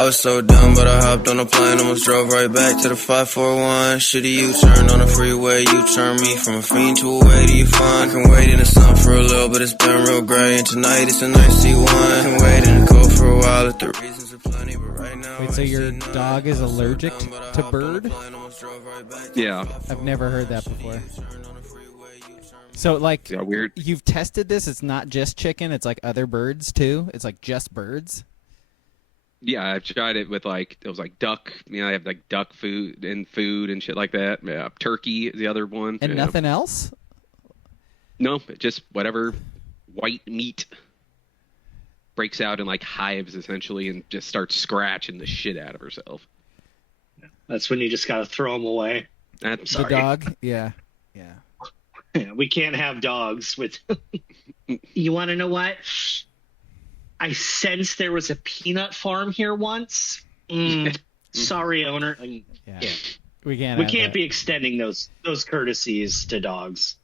I was so dumb, but I hopped on a plane, almost drove right back to the 541. Shitty U-turn on the freeway, you turn me from a fiend to a way to you fun. I can wait in the sun for a little, but it's been real gray, and tonight it's a nice C1. I can wait in the cold for a while if the reasons are plenty, but right now... Wait, so your dog is allergic to bird? Yeah. I've never heard that before. So, like, yeah, weird. You've tested this? It's not just chicken, it's like other birds, too? It's like just birds? Yeah, I've tried it with it was like duck. I have like duck food and shit like that. Yeah, turkey is the other one. And nothing else? No, just whatever white meat breaks out in like hives essentially and just starts scratching the shit out of herself. That's when you just gotta throw them away. The dog? Yeah. We can't have dogs with. You want to know what? I sensed there was a peanut farm here once. Sorry, owner. Yeah. We can't be extending those courtesies to dogs.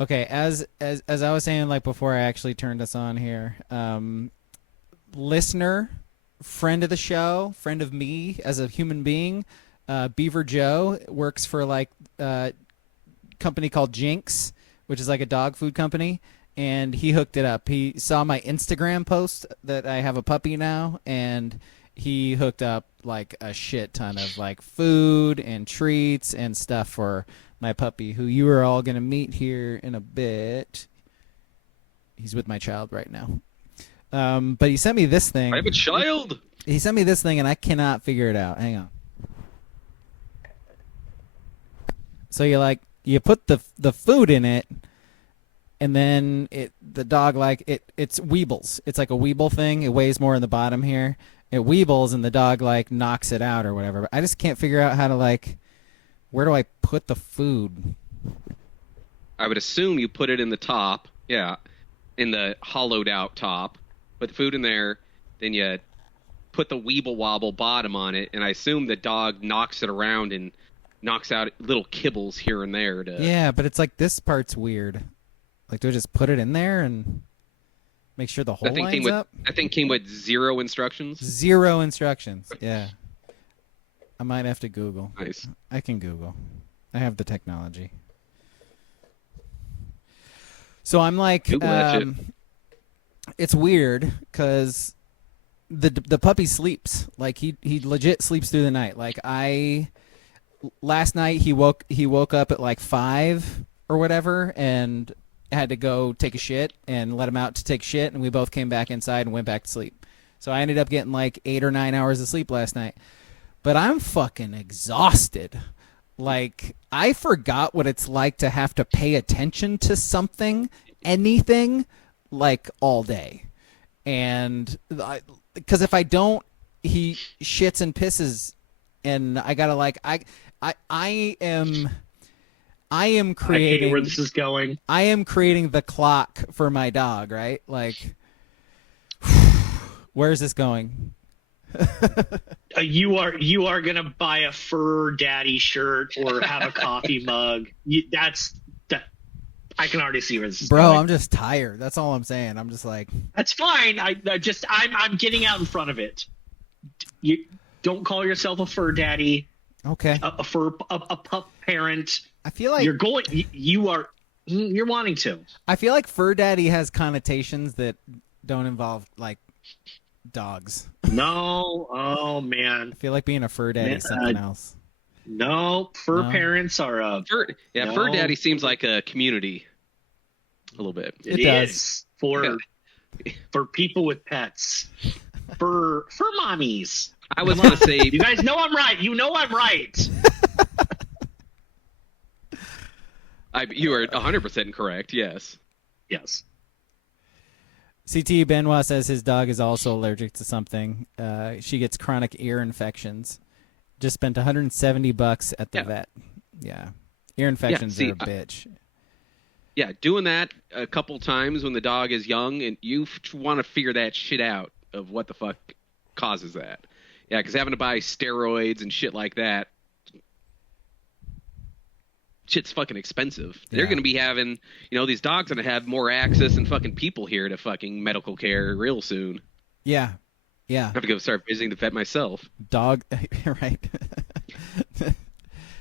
Okay, as I was saying, like before I actually turned us on here, listener, friend of the show, friend of me as a human being, Beaver Joe works for like a company called Jinx, which is like a dog food company. And he hooked it up. He saw my Instagram post that I have a puppy now, and he hooked up like a shit ton of like food and treats and stuff for my puppy, who you are all going to meet here in a bit. He's with my child right now. But he sent me this thing. I have a child. He sent me this thing, and I cannot figure it out. Hang on. So you put the food in it, and then the dog it's weebles. It's like a weeble thing. It weighs more in the bottom here. It weebles, and the dog like knocks it out or whatever. But I just can't figure out how to where do I put the food? I would assume you put it in the top. Yeah, in the hollowed out top. Put the food in there. Then you put the weeble wobble bottom on it, and I assume the dog knocks it around and knocks out little kibbles here and there. Yeah, but it's like this part's weird. Like, do I just put it in there and make sure the whole lines up? That thing came with 0 instructions. 0 instructions, yeah. I might have to Google. Nice. I can Google. I have the technology. So I'm like, it's weird because the puppy sleeps. Like he legit sleeps through the night. Like last night he woke up at like 5 or whatever and had to go take a shit and let him out to take shit, and we both came back inside and went back to sleep. So I ended up getting like 8 or 9 hours of sleep last night. But I'm fucking exhausted. Like, I forgot what it's like to have to pay attention to something, anything, like all day. And because if I don't, he shits and pisses, and I gotta I am creating. I hate where this is going. I am creating the clock for my dog, right? Like, where is this going? You are gonna buy a fur daddy shirt or have a coffee mug. I can already see where this is going. I'm just tired. That's all I'm saying. I'm just like, that's fine. I'm getting out in front of it. You don't call yourself a fur daddy. Okay. A pup parent. I feel like you're wanting to. I feel like fur daddy has connotations that don't involve like dogs. No, oh man. I feel like being a fur daddy is something else. No, fur parents are fur daddy seems like a community a little bit. It is for people with pets. For mommies. I was going to say, you guys know I'm right. You know I'm right. You are 100% correct. Yes. Yes. CT Benoit says his dog is also allergic to something. She gets chronic ear infections. Just spent $170 at the vet. Yeah. Ear infections are a bitch. Yeah, doing that a couple times when the dog is young, and you want to figure that shit out of what the fuck causes that. Yeah, because having to buy steroids and shit like that, shit's fucking expensive. Yeah. They're going to be having, these dogs going to have more access than fucking people here to fucking medical care real soon. Yeah. Yeah. I have to go start visiting the vet myself. Dog, right?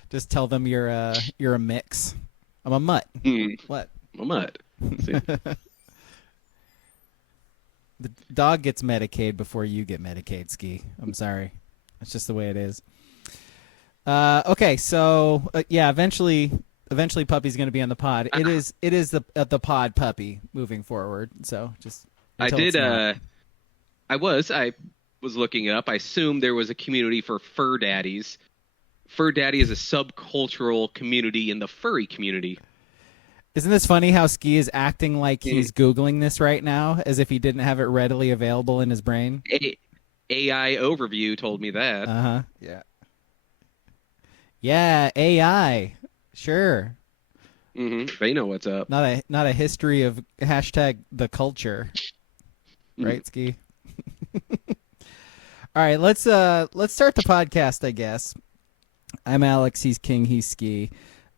Just tell them you're a mix. I'm a mutt. What? I'm a mutt. See? The dog gets Medicaid before you get Medicaid, Ski. I'm sorry. That's just the way it is. Okay, so yeah, eventually Puppy's going to be on the pod. It is the pod Puppy moving forward. So just I was looking up. I assumed there was a community for fur daddies. Fur daddy is a subcultural community in the furry community. Isn't this funny how Ski is acting like he's Googling this right now as if he didn't have it readily available in his brain? AI overview told me that. Uh-huh. Yeah. Yeah, AI. Sure. Mm-hmm. They know what's up. Not a history of #the culture. Right, Ski? All right, let's start the podcast, I guess. I'm Alex, he's King, he's Ski.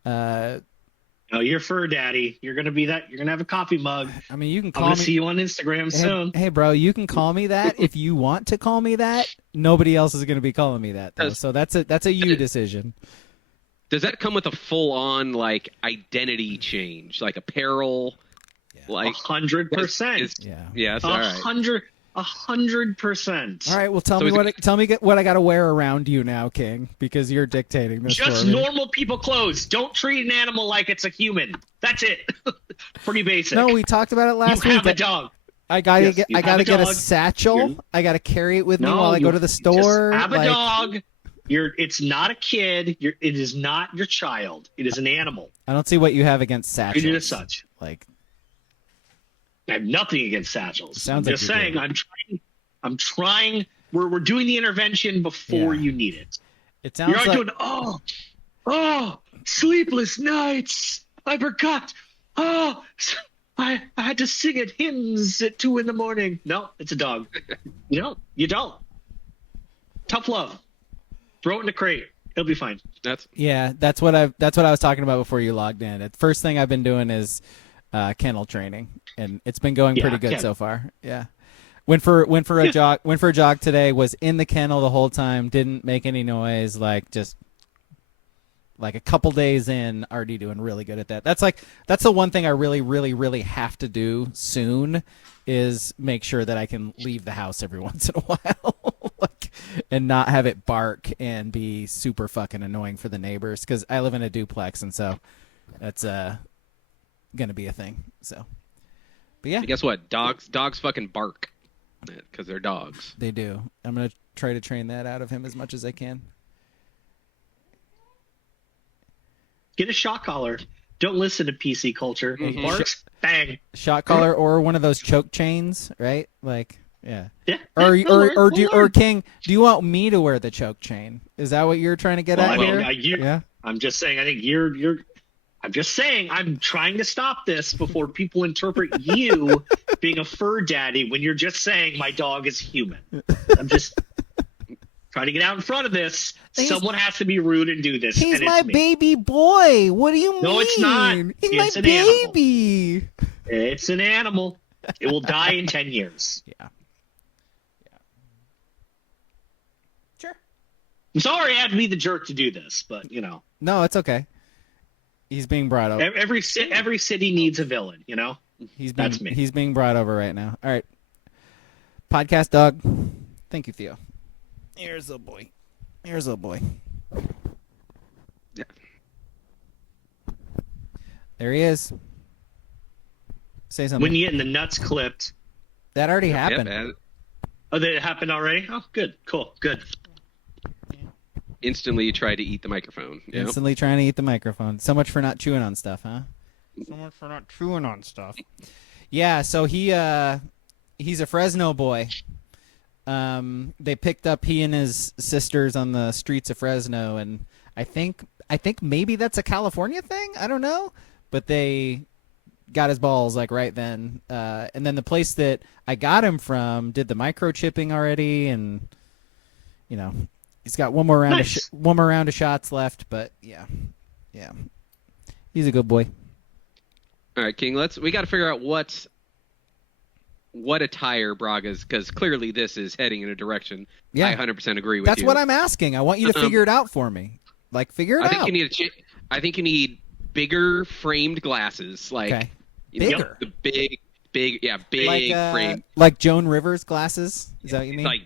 Oh, you're fur daddy. You're gonna be that. You're gonna have a coffee mug. I mean, you can I'm call gonna me. see you on Instagram soon. Hey, bro, you can call me that if you want to call me that. Nobody else is gonna be calling me that, though. So that's a you decision. Does that come with a full-on like identity change, like apparel? Yeah. Like 100%. Yeah. Yes. All right. 100%. All right. Well, tell me what I got to wear around you now, King, because you're dictating this. Just for me. normal people clothes. Don't treat an animal like it's a human. That's it. Pretty basic. No, we talked about it last week. You have a dog. I gotta get a dog. satchel. I gotta carry it with me while I go to the store. Just have a dog. It's not a kid. It is not your child. It is an animal. I don't see what you have against satchels. Treat it as such. Like, I have nothing against satchels. Sounds I'm like just you saying. do. I'm trying. We're doing the intervention before you need it. It sounds You're like doing sleepless nights. I forgot. I had to sing at hymns at 2 a.m. No, it's a dog. You don't. Tough love. Throw it in a crate. It'll be fine. That's what I was talking about before you logged in. The first thing I've been doing is kennel training, and it's been going pretty good so far. Yeah. Went for a jog today, was in the kennel the whole time, didn't make any noise, just a couple days in, already doing really good at that. That's the one thing I really, really, really have to do soon is make sure that I can leave the house every once in a while. And not have it bark and be super fucking annoying for the neighbors, because I live in a duplex, and so that's gonna be a thing. So, but yeah, And guess what? Dogs fucking bark because they're dogs. they do. I'm gonna try to train that out of him as much as I can. Get a shock collar. Don't listen to PC culture. Mm-hmm. Barks, bang. Shock collar or one of those choke chains, right? Yeah. Or King, do you want me to wear the choke chain? Is that what you're trying to get at here? Yeah. I'm just saying. I think you're. I'm just saying. I'm trying to stop this before people interpret you being a fur daddy when you're just saying my dog is human. I'm just trying to get out in front of this. Someone has to be rude and do this. He's and my it's me. baby boy. What do you mean? No, it's not. He's It's my an baby. It's an animal. It will die in 10 years. Yeah. Sure. I'm sorry I had to be the jerk to do this, but No, it's okay. He's being brought over. every city needs a villain. That's me. He's being brought over right now. All right. Podcast dog. Thank you, Theo. Here's a boy. Yeah. There he is. Say something. When you getting the nuts clipped. That already happened. Yeah, Oh, that happened already? Oh, good. Cool. Good. instantly tried to eat the microphone. Yep. Instantly trying to eat the microphone. So much for not chewing on stuff, huh? So much for not chewing on stuff. Yeah, so he's a Fresno boy. They picked up he and his sisters on the streets of Fresno, and I think maybe that's a California thing. I don't know, but they got his balls right then. And then the place that I got him from did the microchipping already, and he's got one more round of shots left. But yeah, he's a good boy. All right, King. We got to figure out what what attire Braga's, because clearly this is heading in a direction. Yeah. I 100% agree with That's you. what I'm asking. I want you to figure it out for me. Like, figure it I think out. I think you need bigger framed glasses, like Okay. Bigger, the big like, frame, like Joan Rivers glasses. Is that what you mean? like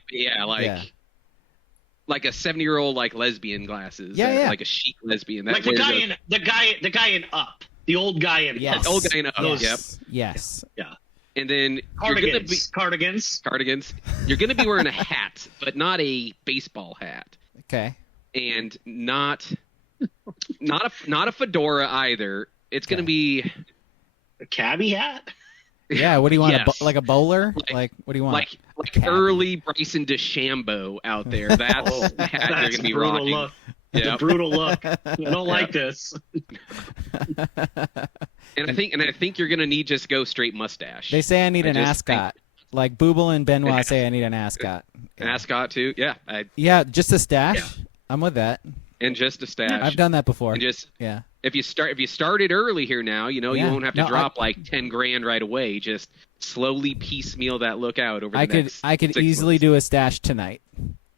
like a 70-year-old like lesbian glasses. Yeah. Like a chic lesbian. That Like the guy in Up, the old guy in Yes. The old guy in Up. Yes. Yep. Yes. Yeah. And then Cardigans. You're gonna be wearing a hat, but not a baseball hat, Okay. and not a fedora either. It's gonna be A cabbie hat. Yeah. What do you want? Yes. Like a bowler? Like what do you want? like cabbie. early Bryson DeChambeau out there. That's the hat you're gonna be brutal rocking. look. Yep. It's a brutal look. I don't like this. And I think you're gonna need just go straight mustache. They say I need an ascot. Like Booble and Benoit say I need an ascot. An ascot too. Yeah. Yeah, just a stash. Yeah. I'm with that. And just a stash. I've done that before. And just yeah. if you started early here now, you won't have to drop like 10 grand right away. Just slowly piecemeal that look out over the next I could 6 easily months. do a stash tonight.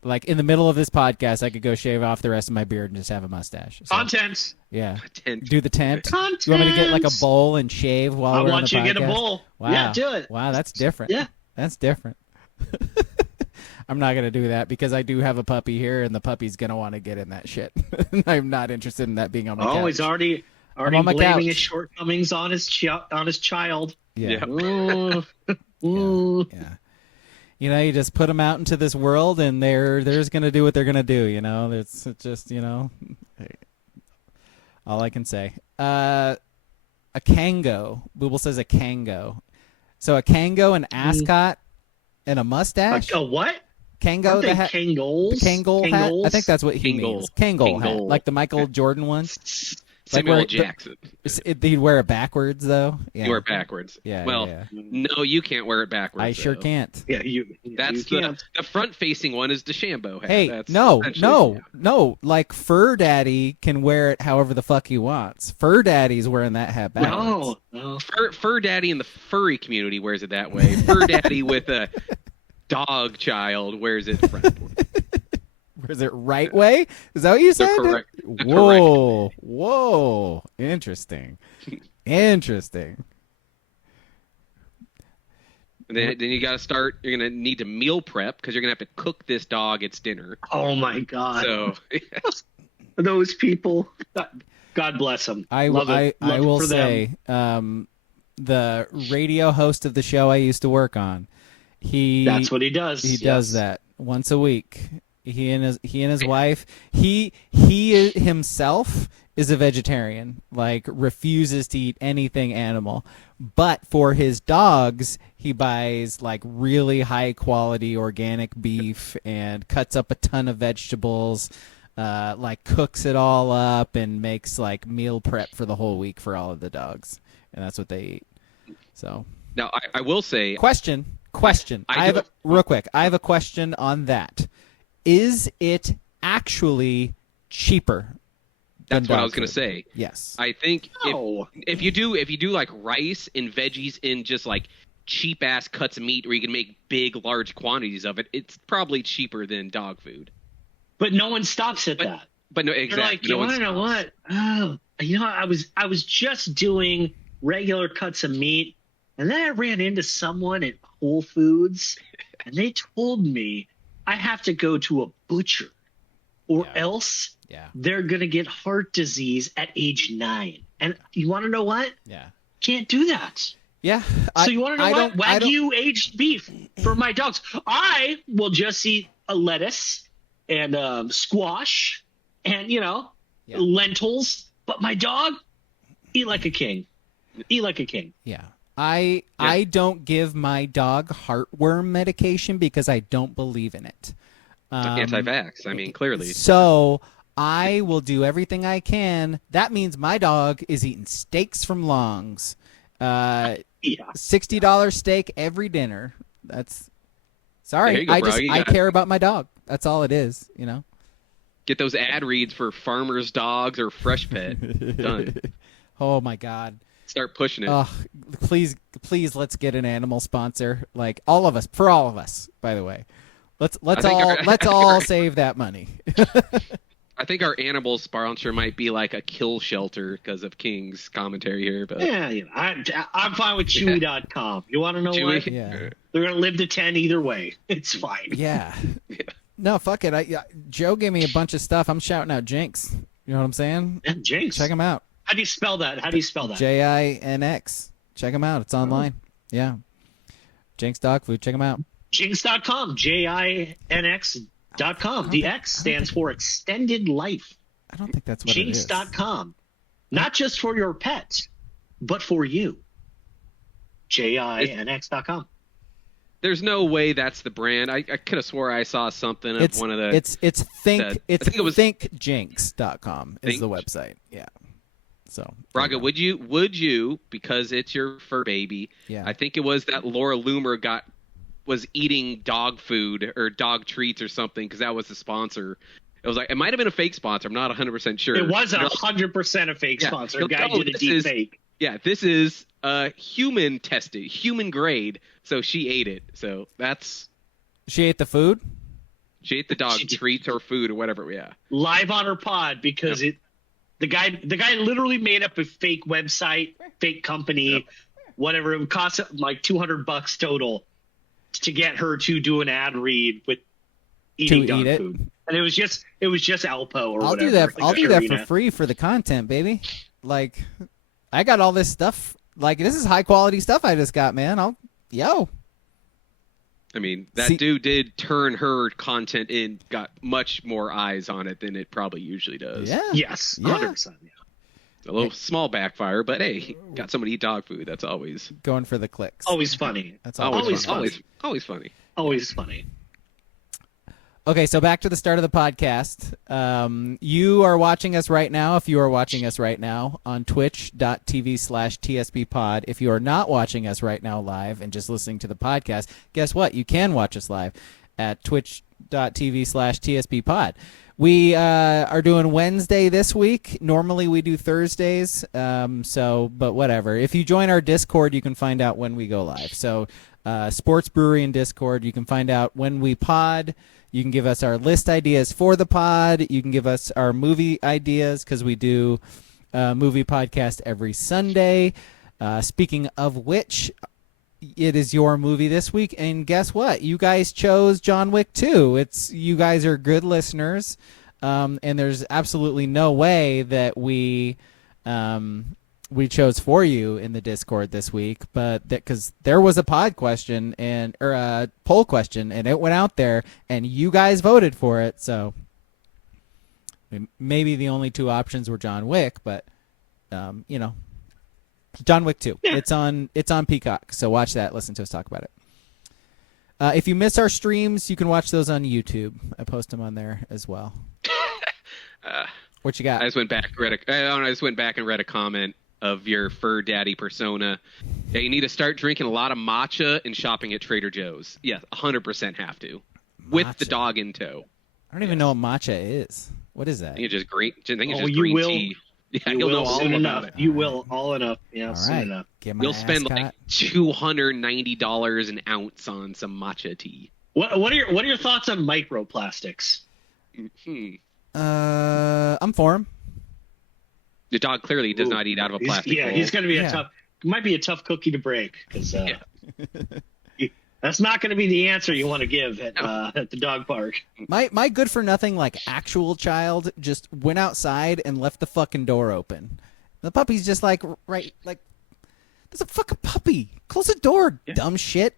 Like in the middle of this podcast, I could go shave off the rest of my beard and just have a mustache. So, Content. yeah. Tent. Do the tent. Content. You want me to get like a bowl and shave while I we're on want the you to get a podcast? bowl. Wow. Yeah, do it. Wow, that's different. Yeah. That's different. I'm not going to do that because I do have a puppy here, and the puppy's going to want to get in that shit. I'm not interested in that being on my couch. Oh, he's already on my blaming couch. his shortcomings on his child. Yeah. Ooh. Ooh. Yeah. You just put them out into this world, and they're just going to do what they're going to do, It's just, all I can say. A Kango. Booble says a Kango. So a Kango, an ascot, and a mustache? A what? Kango, Aren't they the Kangols? Kangol hat? Kangols? I think that's what he means. Kangol hat. Kangol. Like the Michael Jordan one. Samuel where Jackson. He'd wear it backwards, though. Yeah. You wear it backwards. Yeah. Well, yeah. no, you can't wear it backwards. I sure though. can't. Yeah, That's you the can't. front-facing one is DeChambeau hat. Hey, That's no. essentially- Like Fur Daddy can wear it however the fuck he wants. Fur Daddy's wearing that hat backwards. No. Fur Daddy in the furry community wears it that way. Fur Daddy with a dog child wears it frontward. Is it right way? Is that what you said? The Whoa. Interesting. Interesting. And then you got to start. You're gonna need to meal prep because you're gonna have to cook this dog its dinner. Oh my God. So Those people. God bless them. I will say, the radio host of the show I used to work on, That's what he does. He does that once a week. He and his wife. He himself is a vegetarian. Like refuses to eat anything animal. But for his dogs, he buys like really high quality organic beef and cuts up a ton of vegetables. Like cooks it all up and makes like meal prep for the whole week for all of the dogs, and that's what they eat. So now I will say question. Real quick. I have a question on that. Is it actually cheaper? That's than what I dog was going food? to say. Yes. I think No. if you do like rice and veggies in just like cheap ass cuts of meat where you can make big large quantities of it, it's probably cheaper than dog food. But no one stops at that. But no, They're exactly. like, you want to know what? Oh, I was just doing regular cuts of meat, and then I ran into someone at Whole Foods, and they told me I have to go to a butcher, or else they're gonna get heart disease at age 9. And you want to know what? Yeah. Can't do that. Yeah. So you want to know what? Wagyu aged beef for my dogs. I will just eat a lettuce and squash and lentils, but my dog eat like a king. Eat like a king. Yeah. I don't give my dog heartworm medication because I don't believe in it. Anti-vax. I mean, clearly. So I will do everything I can. That means my dog is eating steaks from Long's. $60 steak every dinner. That's sorry. Go, I care about my dog. That's all it is. Get those ad reads for farmers' dogs or Fresh Pet. Done. Oh my God. Start pushing it. Oh, please, let's get an animal sponsor. Like all of us, for all of us. By the way, let's all save that money. I think our animal sponsor might be like a kill shelter because of King's commentary here. But yeah, I'm fine with Chewy.com. You want to know what? Yeah. They're gonna live to 10 either way. It's fine. Yeah. No, fuck it. Joe gave me a bunch of stuff. I'm shouting out Jinx. You know what I'm saying? Yeah, Jinx. Check him out. How do you spell that? JINX. Check him out. It's online. Yeah. Jinx Dog Food. Check him out. Jinx.com. JINX.com. The X stands for extended life. I don't think that's what it is. Jinx.com. Not just for your pet, but for you. JINX.com. There's no way that's the brand. I could have swore I saw something of one of the. It's thinkjinx.com is the website. Yeah. So Braga, would you because it's your fur baby? Yeah. I think it was that Laura Loomer was eating dog food or dog treats or something because that was the sponsor. It was like it might have been a fake sponsor. I'm not 100% sure. It was 100% a fake sponsor. Guy did a deep fake. Yeah, this is human tested, human grade. So she ate it. So that's. She ate the food? She ate the dog treats or food or whatever. Yeah. Live on her pod because the guy literally made up a fake website, fake company, whatever. It would cost like $200 total to get her to do an ad read with eating dog food. And it was just Alpo or I'll whatever. I'll do that for free for the content, baby. Like, I got all this stuff. Like, this is high quality stuff I just got, man. I mean, that dude did turn her content in, got much more eyes on it than it probably usually does. Yeah. Yes, 100%. Yeah. A little small backfire, but hey, got someone to eat dog food. That's always going for the clicks. Always funny. That's always funny. Always funny. Always funny. Okay, so back to the start of the podcast. You are watching us right now, if you are watching us right now, on twitch.tv/TSBpod. If you are not watching us right now live and just listening to the podcast, guess what? You can watch us live at twitch.tv/TSBpod. We are doing Wednesday this week. Normally we do Thursdays, but whatever. If you join our Discord, you can find out when we go live. So Sports Brewery and Discord, you can find out when we pod. You can give us our list ideas for the pod. You can give us our movie ideas because we do a movie podcast every Sunday. Speaking of which, it is your movie this week. And guess what? You guys chose John Wick 2. You guys are good listeners. And there's absolutely no way that we chose for you in the Discord this week, but because there was a pod question or a poll question, and it went out there, and you guys voted for it. So maybe the only two options were John Wick, but John Wick 2. Yeah. It's on Peacock, so watch that. Listen to us talk about it. If you miss our streams, you can watch those on YouTube. I post them on there as well. What you got? I just went back and read a comment of your fur daddy persona. Yeah, you need to start drinking a lot of matcha and shopping at Trader Joe's. Yeah, 100% have to. Matcha. With the dog in tow. I don't even know what matcha is. What is that? I think it's just green tea. Yeah, you'll know all about it. You will, all enough. Yeah, all soon enough. You'll spend like $290 an ounce on some matcha tea. What are your thoughts on microplastics? I'm for him. The dog clearly does not eat out of a plastic bowl. He's going to be might be a tough cookie to break because that's not going to be the answer you want to give at the dog park. My good for nothing like actual child just went outside and left the fucking door open. The puppy's just like there's a fucking puppy. Close the door, dumb shit.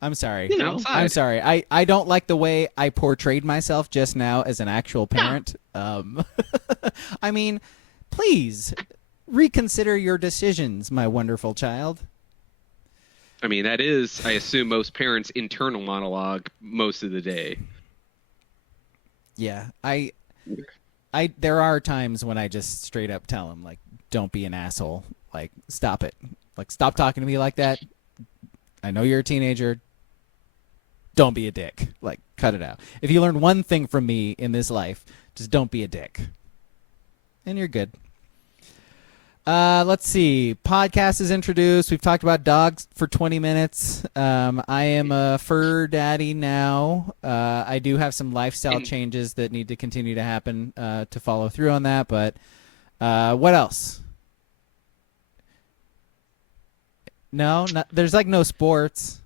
I'm sorry. I'm sorry. I don't like the way I portrayed myself just now as an actual parent. I mean, please reconsider your decisions, my wonderful child. I mean, that is, I assume, most parents' internal monologue most of the day. Yeah. There are times when I just straight up tell him, like, don't be an asshole. Like, stop it. Like, stop talking to me like that. I know you're a teenager. Don't be a dick. Like, cut it out. If you learn one thing from me in this life, just don't be a dick. And you're good. Let's see. Podcast is introduced. We've talked about dogs for 20 minutes. I am a fur daddy now. I do have some lifestyle changes that need to continue to happen to follow through on that. But what else? No, there's like no sports.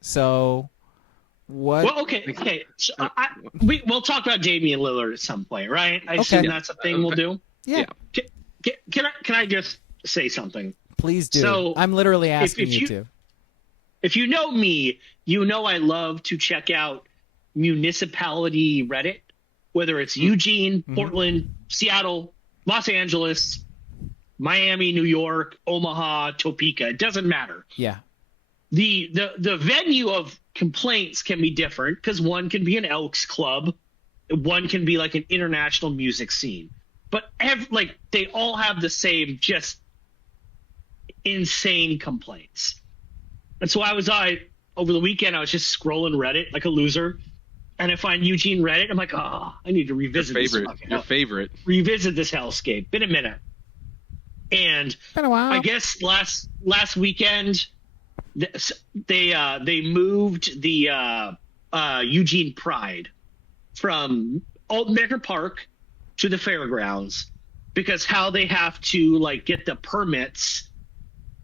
So what? Well, okay. So we'll talk about Damian Lillard at some point, right? I assume that's a thing we'll do. Yeah. Can I just say something? Please do. So I'm literally asking you to. If you know me, you know I love to check out municipality Reddit, whether it's Eugene, Portland, Seattle, Los Angeles, Miami, New York, Omaha, Topeka. It doesn't matter. Yeah. The venue of complaints can be different because one can be an Elks club, one can be like an international music scene. But they all have the same just insane complaints. And so over the weekend, I was just scrolling Reddit like a loser. And I find Eugene Reddit. I'm like, I need to revisit your favorite. Revisit this hellscape. Been a minute. And been a while. I guess last weekend, they moved the Eugene Pride from Alton Baker Park to the fairgrounds because how they have to get the permits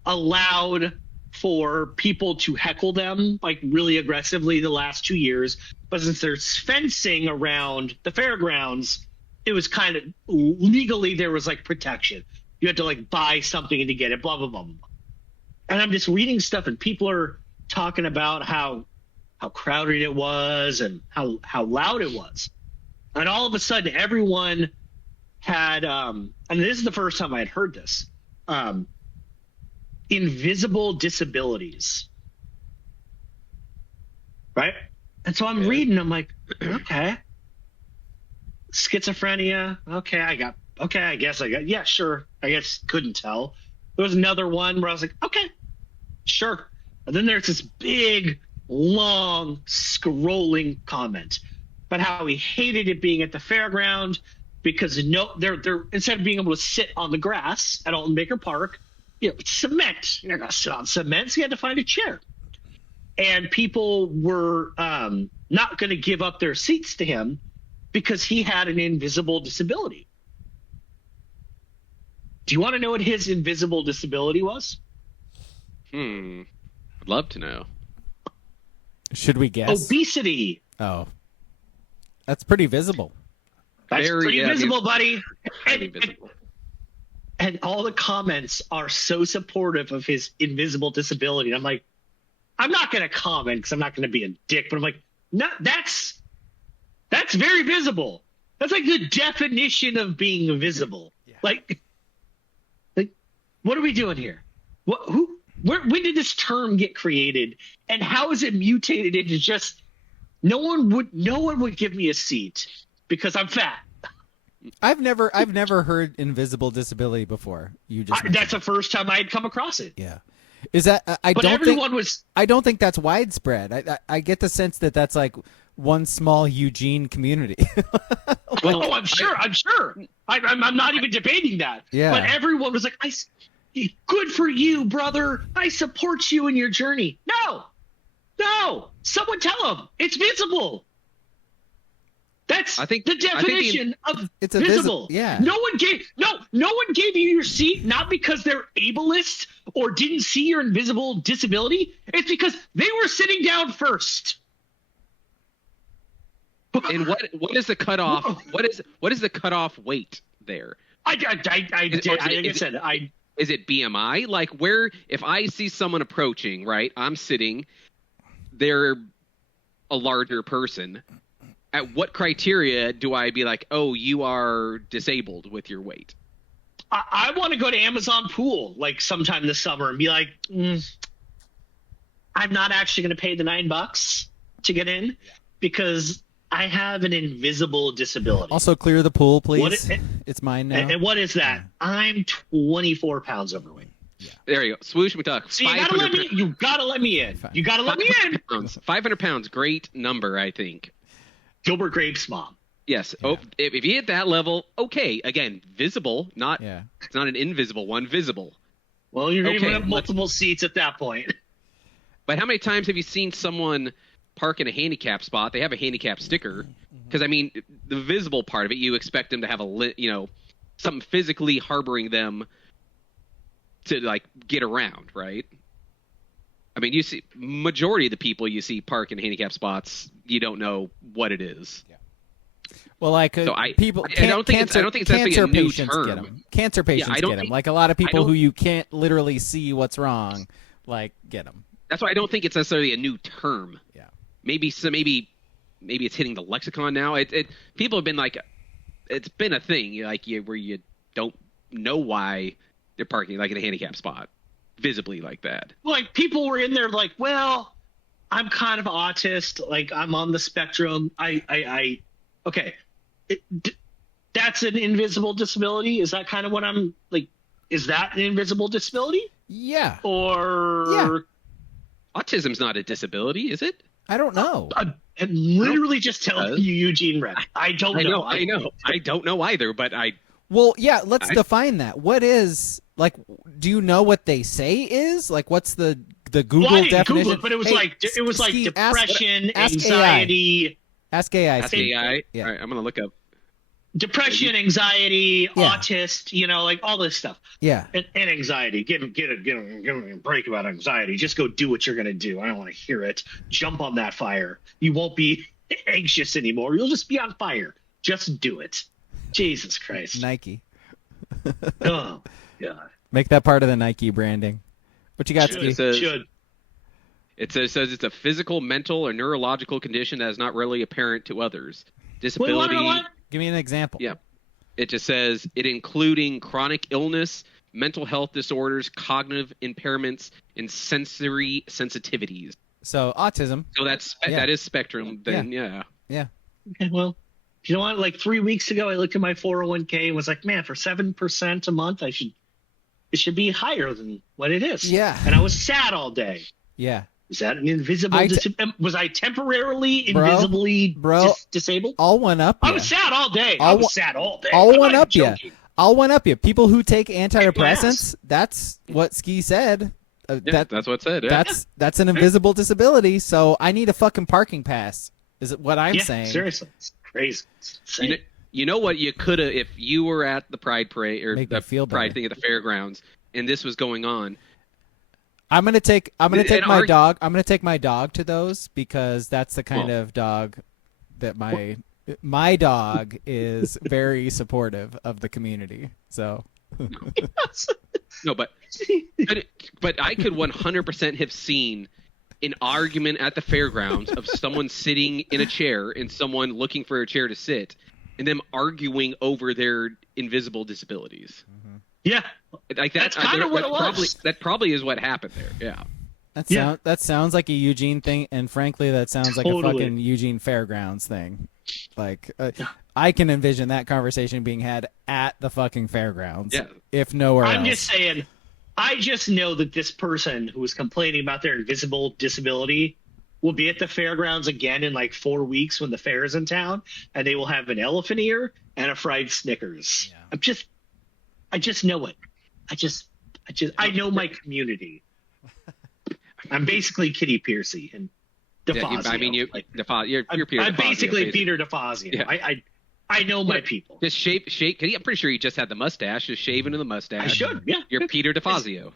allowed for people to heckle them really aggressively the last 2 years. But since there's fencing around the fairgrounds, it was kind of legally there was protection. You had to buy something to get it, blah, blah, blah, blah. And I'm just reading stuff and people are talking about how crowded it was and how loud it was. And all of a sudden, everyone had, and this is the first time I had heard this, invisible disabilities. Right? And so I'm reading, I'm like, okay. Schizophrenia, I guess yeah, sure. I guess couldn't tell. There was another one where I was like, okay, sure. And then there's this big, long, scrolling comment about how he hated it being at the fairground because they're instead of being able to sit on the grass at Alton Baker Park, it's cement. You're not gonna sit on cement, so you had to find a chair. And people were not going to give up their seats to him because he had an invisible disability. Do you want to know what his invisible disability was? I'd love to know. Should we guess? Obesity. Oh. That's pretty visible. That's pretty visible, buddy. Visible. And all the comments are so supportive of his invisible disability. And I'm like, I'm not going to comment because I'm not going to be a dick. But I'm like, no, that's very visible. That's the definition of being visible. Yeah. Like, what are we doing here? When did this term get created, and how is it mutated into just no one would give me a seat because I'm fat. I've never heard invisible disability before. That's the first time I had come across it. Yeah. Is that I don't think that's widespread. I get the sense that that's one small Eugene community. Well, I'm sure. I'm not even debating that. Yeah. But everyone was like, good for you, brother. I support you in your journey. No. Someone tell him it's visible. That's the definition of it's visible. Yeah. No one gave you your seat not because they're ableist or didn't see your invisible disability. It's because they were sitting down first. And what is the cutoff? What is the cutoff weight there? Is it BMI? Where if I see someone approaching, right? I'm sitting. They're a larger person. At what criteria do I be like, oh, you are disabled with your weight? I want to go to Amazon Pool sometime this summer and be like, I'm not actually going to pay the $9 to get in because I have an invisible disability. Also, clear the pool, please. It's mine now. And what is that? I'm 24 pounds overweight. Yeah. There you go. Swoosh McDuck. So you gotta let me in. You gotta let me in. 500 pounds. Great number, I think. Gilbert Grape's mom. Yes. Yeah. Oh, if you hit that level, okay. Again, visible, not Yeah. it's not an invisible one, visible. Well, you're going to Okay, have multiple seats at that point. But how many times have you seen someone park in a handicap spot? They have a handicap sticker. Because, I mean, the visible part of it, you expect them to have something physically harboring them to, like, get around, right? I mean, you see, majority of the people you see park in handicap spots, you don't know what it is. Yeah. Well, like So people, I don't think it's necessarily cancer a new patients term. get them. Cancer patients I don't get them. think- Like a lot of people don't- who you can't literally see what's wrong, like get them. That's why I don't think it's necessarily a new term. Yeah. Maybe it's hitting the lexicon now. People have been like, it's been a thing where you don't know why they're parking like in a handicap spot visibly like that. Like, people were in there like, well, I'm kind of autist. Like, I'm on the spectrum. Okay. That's an invisible disability? Is that kind of what I'm like? Is that an invisible disability? Yeah. Or Yeah. Autism's not a disability, is it? I don't know. I'm literally just telling you, Eugene Reddit. I don't know. I know. I don't know either, but Well, yeah, let's define that. What is, like, do you know what they say is? Like, what's the Google Well, I didn't definition? Google it, but it was like Steve, depression, ask anxiety. Ask AI. ask AI. Yeah. All right, I'm going to look up. Depression, anxiety, Yeah. autist, like all this stuff. Yeah. And anxiety. Give him a break about anxiety. Just go do what you're going to do. I don't want to hear it. Jump on that fire. You won't be anxious anymore. You'll just be on fire. Just do it. Jesus Christ. Nike. Oh, God. Make that part of the Nike branding. What you got, Should. Steve? Should. It says it's a physical, mental, or neurological condition that is not readily apparent to others. Wait, Disability. what? Give me an example. Yeah. It just says it including chronic illness, mental health disorders, cognitive impairments, and sensory sensitivities. So autism. So that is spectrum. Then Yeah. Okay, well, you know what? Like 3 weeks ago, I looked at my 401k and was like, man, for 7% a month, it should be higher than what it is. Yeah. And I was sad all day. Yeah. Is that an invisible? Was I temporarily Bro, invisibly disabled? I'll one up I ya. was sad all day. I'll I was sad all day. I'll I'm one not up you. joking. I'll one up you. People who take my ass. antidepressants, that's what Ski said. That's what it said. Yeah. That's an invisible disability. So I need a fucking parking pass. Is it what I'm saying? Seriously, it's crazy. It's insane. You know what you could have if you were at the Pride Parade or Make me the feel Pride better. thing at the fairgrounds and this was going on. I'm gonna take And my dog. I'm gonna take my dog to those because that's the kind of dog that my dog is very supportive of the community. So No, but I could 100% have seen an argument at the fairgrounds of someone sitting in a chair and someone looking for a chair to sit, and them arguing over their invisible disabilities. Yeah, Like that, That's kind of what it was. That probably is what happened there. Yeah. that sounds like a Eugene thing, and frankly, that sounds like a Totally. fucking Eugene Fairgrounds thing. Like I can envision that conversation being had at the fucking fairgrounds, Yeah. if nowhere I'm else. just saying. I just know that this person who was complaining about their invisible disability will be at the fairgrounds again in like 4 weeks when the fair is in town, and they will have an elephant ear and a fried Snickers. Yeah. I just know it. I know my community. I'm basically Kitty Piercy and DeFazio. I mean, you're Peter I'm DeFazio, basically Peter DeFazio. Yeah. I know my people. Just shave. I'm pretty sure you just had the mustache. Just shave into the mustache. I should, yeah. You're Peter DeFazio.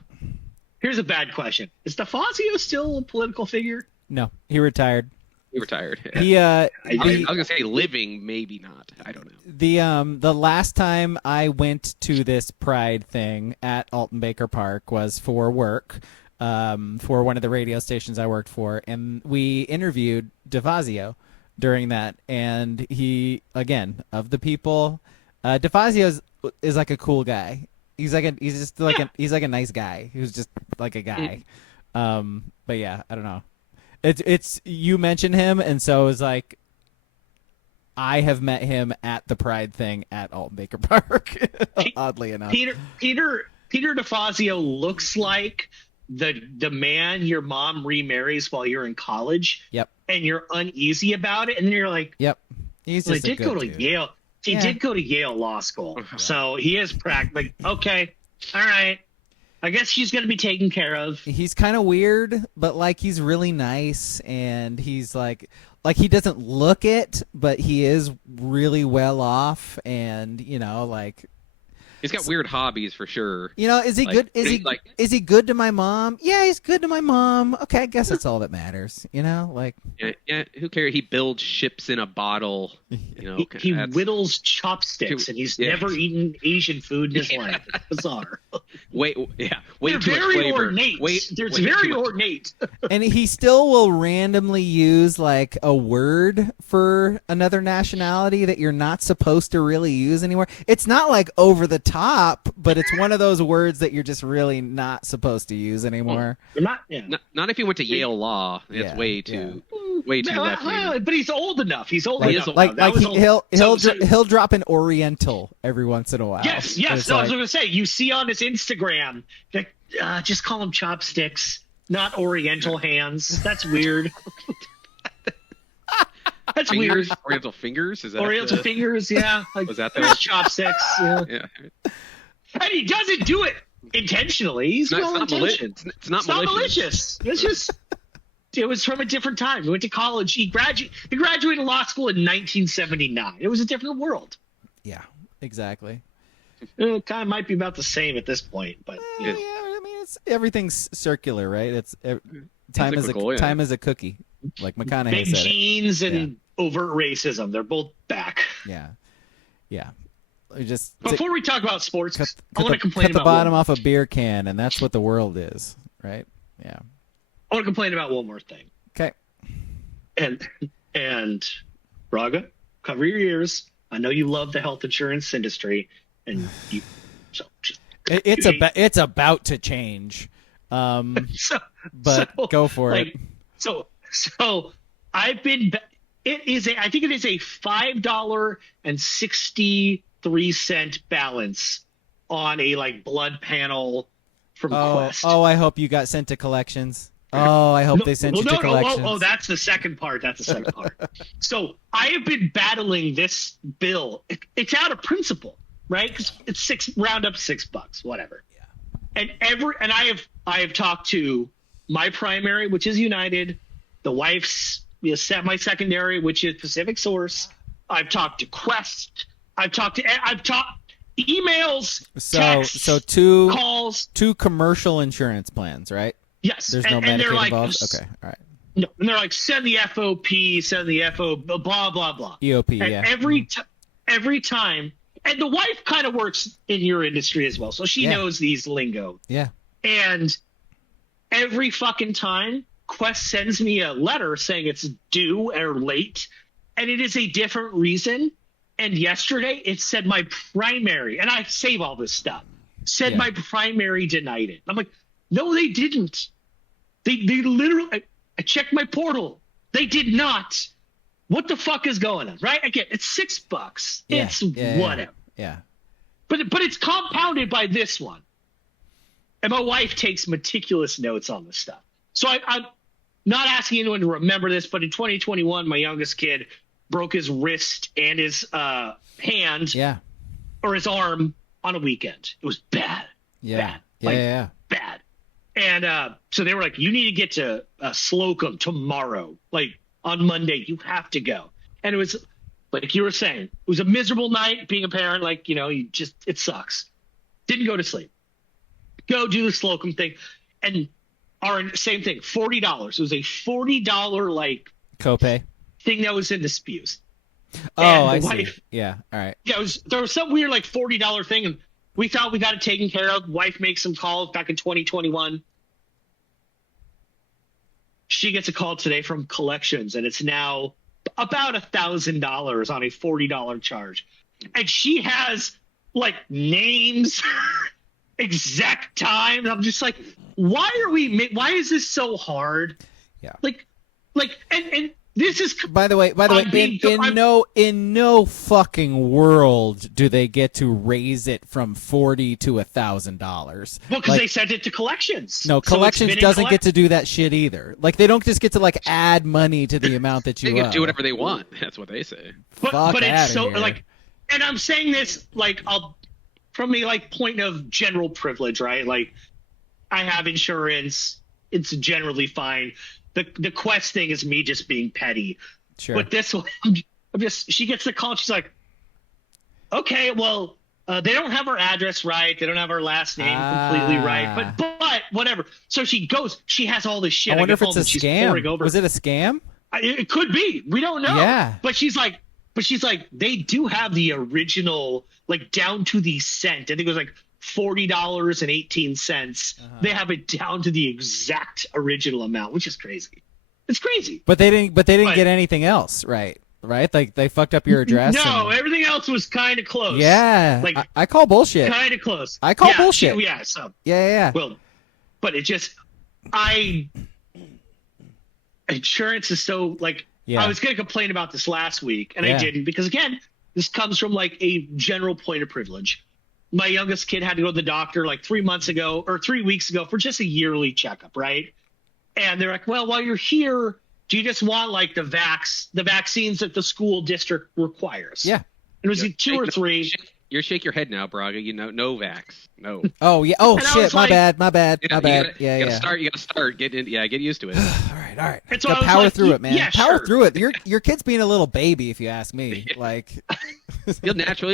Here's a bad question: is DeFazio still a political figure? No, he retired. He retired. He I was gonna say living, maybe not. I don't know. the last time I went to this Pride thing at Alton Baker Park was for work, for one of the radio stations I worked for, and we interviewed DeFazio during that, and he, again, of the people, DeFazio is like a cool guy. He's like a nice guy who's just like a guy. But yeah, I don't know. It's you mentioned him, and so it was like I have met him at the Pride thing at Alton Baker Park. Oddly enough, Peter DeFazio looks like the man your mom remarries while you're in college. Yep. And you're uneasy about it, and then you're like, Yep. He's Well, just he a did go good to dude. Yale. He did go to Yale Law School, so he is like, okay, all right. I guess she's going to be taken care of. He's kind of weird, but like he's really nice, and he's like he doesn't look it, but he is really well off, and like. He's got weird hobbies for sure. Is he good? Is he good to my mom? Yeah, he's good to my mom. Okay, I guess that's all that matters. Like. Yeah. Who cares? He builds ships in a bottle. He whittles chopsticks, and he's never eaten Asian food in his life. It's bizarre. Way They're too very much flavor. ornate. It's very ornate. And he still will randomly use like a word for another nationality that you're not supposed to really use anymore. It's not like over the top, but it's one of those words that you're just really not supposed to use anymore. Not if he went to Yale Law. It's way too left. But he's old enough. He's old like, enough. He'll drop an Oriental every once in a while. Yes. I was going to say, you see on his Instagram that just call him chopsticks, not Oriental hands. That's weird. That's fingers? weird. Oriental fingers? Is that Oriental fingers? Yeah. Like, was that there's chopsticks? Yeah. And he doesn't do it intentionally. He's well-intentioned. It's not malicious. It's just. It was from a different time. He went to college. He graduated law school in 1979. It was a different world. Yeah, exactly. It kind of might be about the same at this point, but yeah. I mean, everything's circular, right? It's time is a cookie, like McConaughey big said. genes and overt racism. They're both back. Yeah. Before we talk about sports, I want to complain about the bottom off a beer can, and that's what the world is, right? Yeah. I want to complain about one more thing. Okay. And Braga, cover your ears. I know you love the health insurance industry, and it's about to change. Go for it. So I've been. I think it is a $5.63 balance on a blood panel from Quest. Oh, I hope you got sent to collections. I hope they sent you to collections. Oh, that's the second part. So I have been battling this bill. It's out of principle, right? Because it's round up $6, whatever. Yeah. And I have talked to my primary, which is United, the wife's my secondary, which is Pacific Source. I've talked to Quest. I've talked emails, texts, so calls, 2 commercial insurance plans, right? Yes. There's no Medicaid involved? Okay, all right. No, and they're like, send the FOP, send the FO, blah, blah, blah. EOP, and yeah. Every time, and the wife kind of works in your industry as well, so she knows these lingo. Yeah. And every fucking time, Quest sends me a letter saying it's due or late, and it is a different reason. And yesterday, it said my primary, and I save all this stuff, my primary denied it. I'm like, no, they didn't. They literally. I checked my portal. They did not. What the fuck is going on? Right? Again, it's $6. Yeah, it's whatever. Yeah. But it's compounded by this one. And my wife takes meticulous notes on this stuff. So I'm not asking anyone to remember this, but in 2021, my youngest kid broke his wrist and his hand, or his arm on a weekend. It was bad. Yeah. Bad. Bad. And so they were like, you need to get to Slocum tomorrow. Like on Monday, you have to go. And it was like you were saying, it was a miserable night being a parent. Like, it sucks. Didn't go to sleep. Go do the Slocum thing. And same thing, $40. It was a $40 copay thing that was in dispute. I see. Yeah. All right. Yeah, there was some weird $40 thing, and we thought we got it taken care of. Wife makes some calls back in 2021. She gets a call today from collections, and it's now about $1,000 on a $40 charge. And she has names, exact times. I'm just like, why is this so hard? Yeah. And This is By the way, in no fucking world do they get to raise it from $40 to $1,000. Well, because they sent it to collections. No, collections doesn't get to do that shit either. Like, they don't just get to like add money to the amount that you They can owe. do whatever they want. That's what they say. But it's so here. like, and I'm saying this like from a like point of general privilege, right? Like, I have insurance. It's generally fine. The Quest thing is me just being petty. Sure. But this one, she gets the call. And she's like, okay, well, they don't have her address right. They don't have her last name completely right. But whatever. So she goes. She has all this shit. I wonder if it's a scam. Was it a scam? It could be. We don't know. Yeah. But she's like, they do have the original, like down to the cent. I think it was like $40.18. They have it down to the exact original amount, which is crazy. It's crazy. But they didn't get anything else right. Right? Like, they fucked up your address. No, everything else was kind of close. Yeah. Like, I call bullshit. Kind of close. I call bullshit. So Yeah. well, but it just insurance is so like. Yeah. I was going to complain about this last week, and Yeah. I didn't because again, this comes from like a general point of privilege. My youngest kid had to go to the doctor like 3 weeks ago for just a yearly checkup, right? And they're like, well, while you're here, do you just want like the vaccines that the school district requires? Yeah. It was 2 or 3. Shake your head now, Braga. You know, no vax. No. Oh, yeah. Oh, And I shit. was My like- bad. You gotta Yeah. start. Get used to it. All right. And so Gotta I was power like, through it, man. yeah, Power sure. through it. Your kid's being a little baby, if you ask me. Like, Natural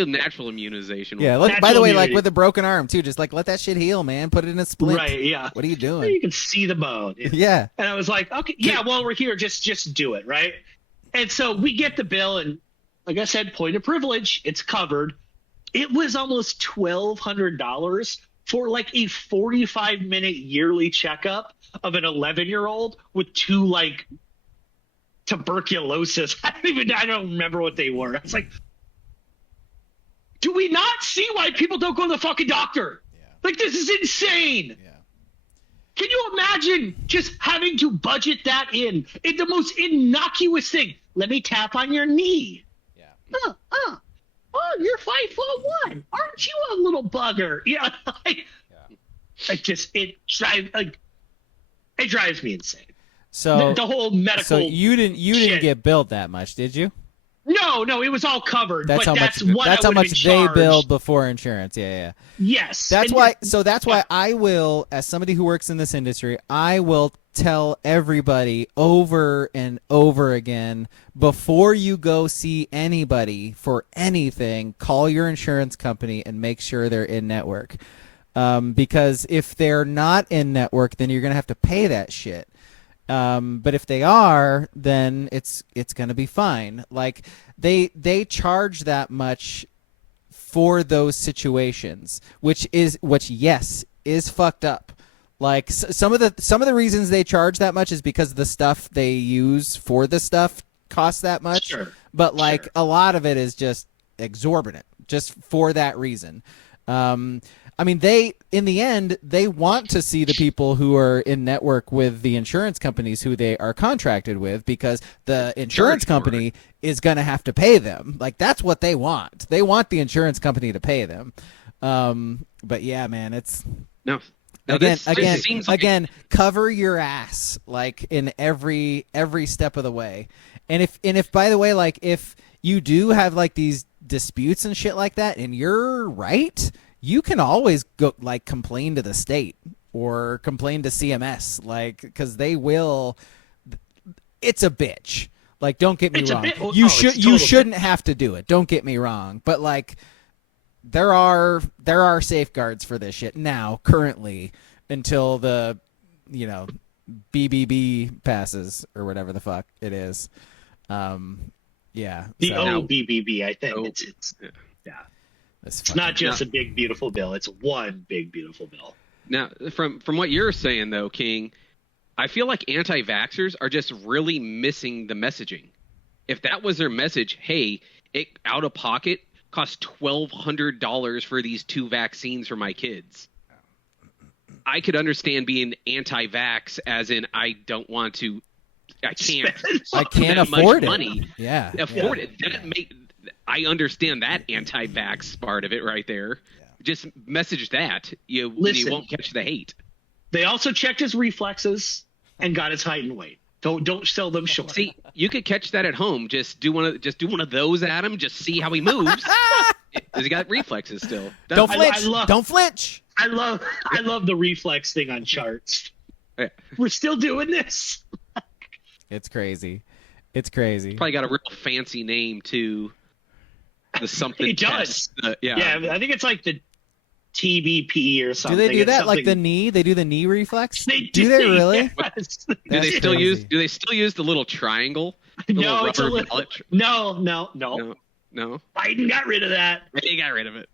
immunization. yeah. By the Natural way, like immunity. with a broken arm too, just like let that shit heal, man. Put it in a splint. Right, yeah. What are you You doing? can see the bone. Yeah. Yeah. And I was like, okay, yeah, while we're here, just do it, right? And so we get the bill, and like I said, point of privilege, it's covered. It was almost $1,200 for like a 45-minute yearly checkup of an 11-year-old with 2 like tuberculosis. I don't remember what they were. I was like, do we not see why people don't go to the fucking doctor? Yeah. Like, this is insane. Yeah. Can you imagine just having to budget that in? It's the most innocuous thing. Let me tap on your knee. Yeah. Oh, you're 5'1". Aren't you a little bugger? Yeah. It drives me insane. So The whole medical. So you didn't shit. get billed that much, did you? No, it was all covered. That's but how that's much. what That's I how would've much been they charged. billed before insurance. Yeah. Yes. That's And why. So that's why I will, as somebody who works in this industry, I will tell everybody over and over again, before you go see anybody for anything, call your insurance company and make sure they're in network. Because if they're not in network, then you're gonna have to pay that shit. But if they are, then it's gonna be fine. Like they charge that much for those situations, which yes is fucked up. Like some of the reasons they charge that much is because the stuff they use for the stuff costs that much. Sure. But like a lot of it is just exorbitant, just for that reason. I mean, in the end, they want to see the people who are in network with the insurance companies who they are contracted with, because the insurance company is going to have to pay them. Like, that's what they want. They want the insurance company to pay them. But yeah, man, it's No. again, this seems like cover your ass, like in every step of the way. And if by the way, like if you do have like these disputes and shit like that, and you're right, you can always go like complain to the state or complain to CMS, like, because they will. It's a bitch. Like, don't get me wrong. You shouldn't have to do it. Don't get me wrong. But like, there are safeguards for this shit now, currently, until the BBB passes or whatever the fuck it is. Yeah. The so, OBBB, I think. Yeah. It's not just a big, beautiful bill. It's one big, beautiful bill. Now, from what you're saying, though, King, I feel like anti-vaxxers are just really missing the messaging. If that was their message, hey, it out of pocket cost $1,200 for these 2 vaccines for my kids, I could understand being anti-vax, as in I don't want to I can't. I can't that much afford it. money. Yeah. Afford it. That make. I understand that anti-vax part of it right there. Yeah. Just message that. You won't catch the hate. They also checked his reflexes and got his height and weight. Don't sell them short. See, you could catch that at home. Just do one of those at him. Just see how he moves. Does he got reflexes still? Don't flinch. Don't flinch. I love the reflex thing on charts. Yeah. We're still doing this. It's crazy. It's crazy. Probably got a real fancy name too. The something. It does. Yeah, I think it's like the TBP or something. Do they do that like the knee? They do the knee reflex? Do they really? Yes. Do they still use the little triangle? No, it's no. Biden got rid of that. He got rid of it.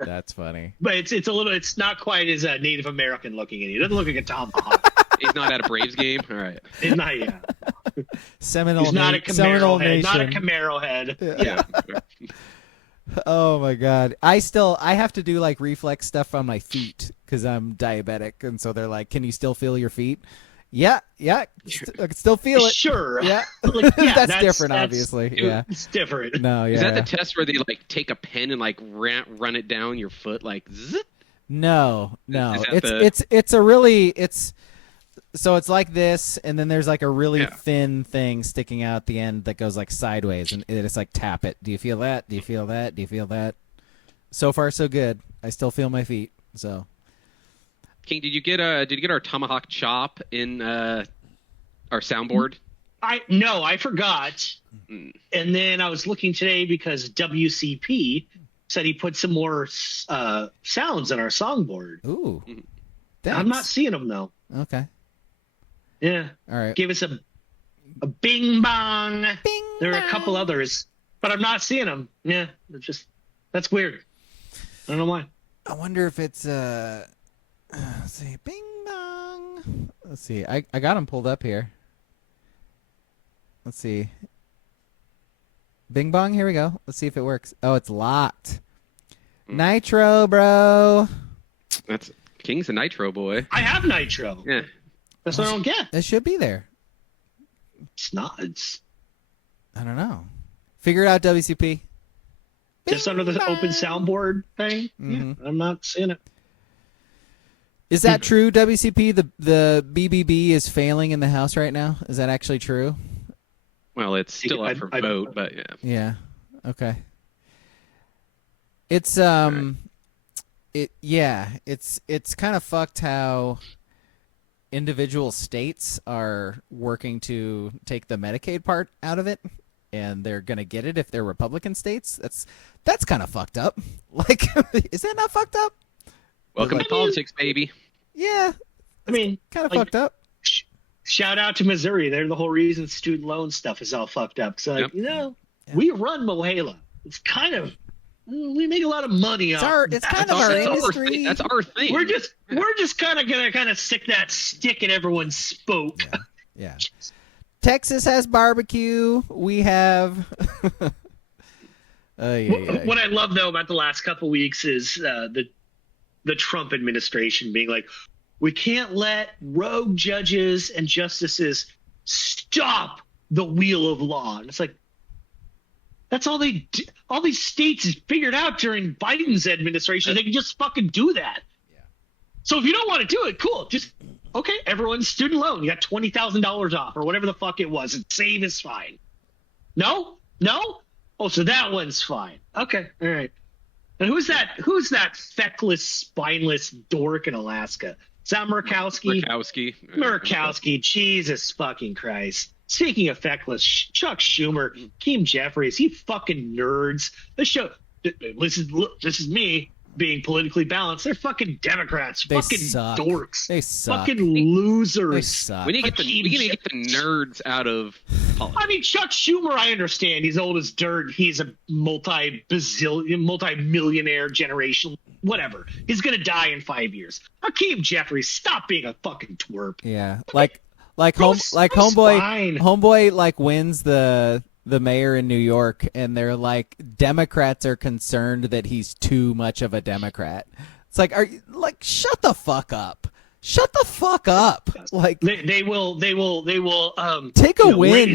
That's funny. But it's not quite as Native American looking. He doesn't look like a tomahawk. He's not at a Braves game. All right. He's not yet. Seminole. He's not a Seminole Camaro head. Nation. Not a Camaro head. Yeah. Oh my God. I have to do like reflex stuff on my feet because I'm diabetic, and so they're like, "Can you still feel your feet?" Yeah, I can still feel it. Sure. Yeah. Yeah, that's different, obviously. Yeah. It's different. No, yeah. Is that the test where they like take a pen and like run it down your foot like zip? No. So it's like this, and then there's like a really thin thing sticking out the end that goes like sideways, and it's like tap it. Do you feel that? Do you feel that? Do you feel that? So far, so good. I still feel my feet. So, King, did you get our tomahawk chop in our soundboard? I forgot. And then I was looking today because WCP said he put some more sounds on our songboard. Ooh, I'm not seeing them though. Okay. Yeah. All right. Give us a bing bong. Bing there are bong. A couple others, but I'm not seeing them. Yeah, that's weird. I don't know why. I wonder if it's let's see, bing bong. Let's see. I got them pulled up here. Let's see. Bing bong. Here we go. Let's see if it works. Oh, it's locked. Nitro, bro. That's King's a Nitro boy. I have Nitro. Yeah. That's what I don't get. It should be there. It's not. I don't know. Figure it out, WCP. Just under the open soundboard thing. Mm-hmm. Yeah, I'm not seeing it. Is that true, WCP? The BBB is failing in the House right now. Is that actually true? Well, it's still up for vote, but yeah. Yeah. Okay. It's it's kind of fucked how individual states are working to take the Medicaid part out of it, and they're gonna get it if they're Republican states. That's kind of fucked up. Like, is that not fucked up? Welcome to politics, baby. Yeah, I mean, kind of fucked up. Shout out to Missouri. They're the whole reason student loan stuff is all fucked up. So, we run Mohala. It's kind of, we make a lot of money off. It's kind of our industry. That's our thing. We're just kind of gonna stick that stick in everyone's spoke. Yeah. Texas has barbecue. We have. What I love though about the last couple weeks is the Trump administration being like, we can't let rogue judges and justices stop the wheel of law. And it's like, that's all all these states figured out during Biden's administration. They can just fucking do that. Yeah. So if you don't want to do it, cool. Just, okay, everyone's student loan. You got $20,000 off or whatever the fuck it was. And save is fine. No? Oh, so that one's fine. Okay, all right. And who's that feckless, spineless dork in Alaska? Is that Murkowski? Murkowski. Jesus fucking Christ. Speaking of feckless, Chuck Schumer, Keem Jeffries, he fucking nerds. This is me being politically balanced. They're fucking Democrats. They fucking suck. dorks. They suck. Fucking losers. They suck. We need to get the nerds out of politics. I mean, Chuck Schumer, I understand. He's old as dirt. He's a multi-millionaire generation. Whatever. He's going to die in 5 years. Keem Jeffries, stop being a fucking twerp. Yeah. Homeboy like wins the mayor in New York, and they're like, Democrats are concerned that he's too much of a Democrat. It's like, shut the fuck up. Shut the fuck up! Like they will take a win,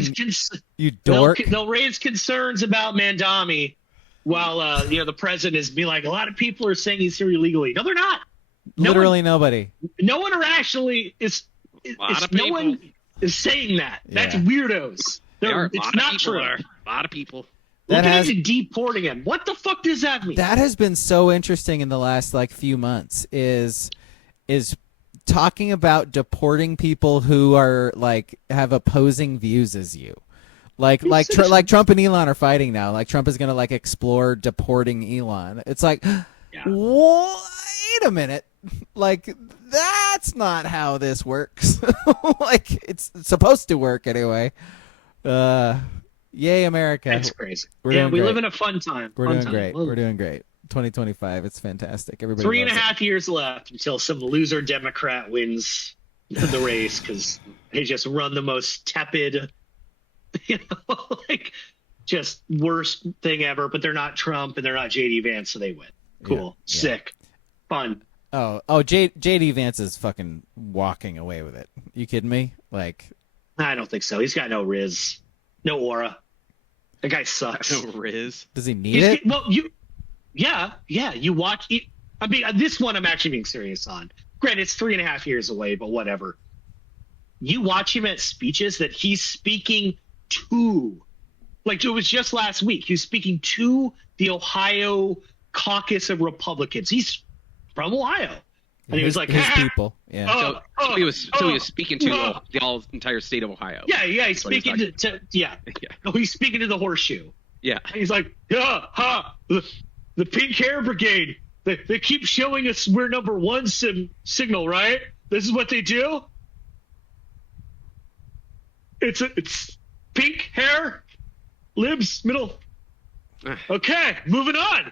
you dork. They'll raise concerns about Mandami, while the president is being like, a lot of people are saying he's here illegally. No, they're not. Literally nobody. No one rationally is. No one is saying that. That's weirdos. It's not true. A lot of people. Look at him deporting him. What the fuck does that mean? That has been so interesting in the last few months. Is talking about deporting people who are have opposing views as you. Like Trump and Elon are fighting now. Like Trump is gonna explore deporting Elon. It's like, wait a minute. Like that's not how this works. It's supposed to work anyway. Yay America. That's crazy. We live in a fun time. We're doing great. We're doing great. 2025. It's fantastic. Everybody. 3.5 years left until some loser Democrat wins the race because they just run the most tepid, just worst thing ever. But they're not Trump and they're not JD Vance, so they win. Cool, sick, fun. Oh, JD Vance is fucking walking away with it. You kidding me? I don't think so. He's got no rizz, no aura. The guy sucks. No rizz. Does he need it? Well, you watch. I mean, this one I'm actually being serious on. Granted, it's 3.5 years away, but whatever. You watch him at speeches that he's speaking to, it was just last week. He was speaking to the Ohio caucus of Republicans. He's from Ohio, and he was like, his people. Yeah. So he was speaking to the entire state of Ohio. Yeah. He's speaking to No, he's speaking to the horseshoe. Yeah. And he's like, the pink hair brigade. They keep showing us we're number one signal, right? This is what they do. It's pink hair, libs, middle. Okay, moving on.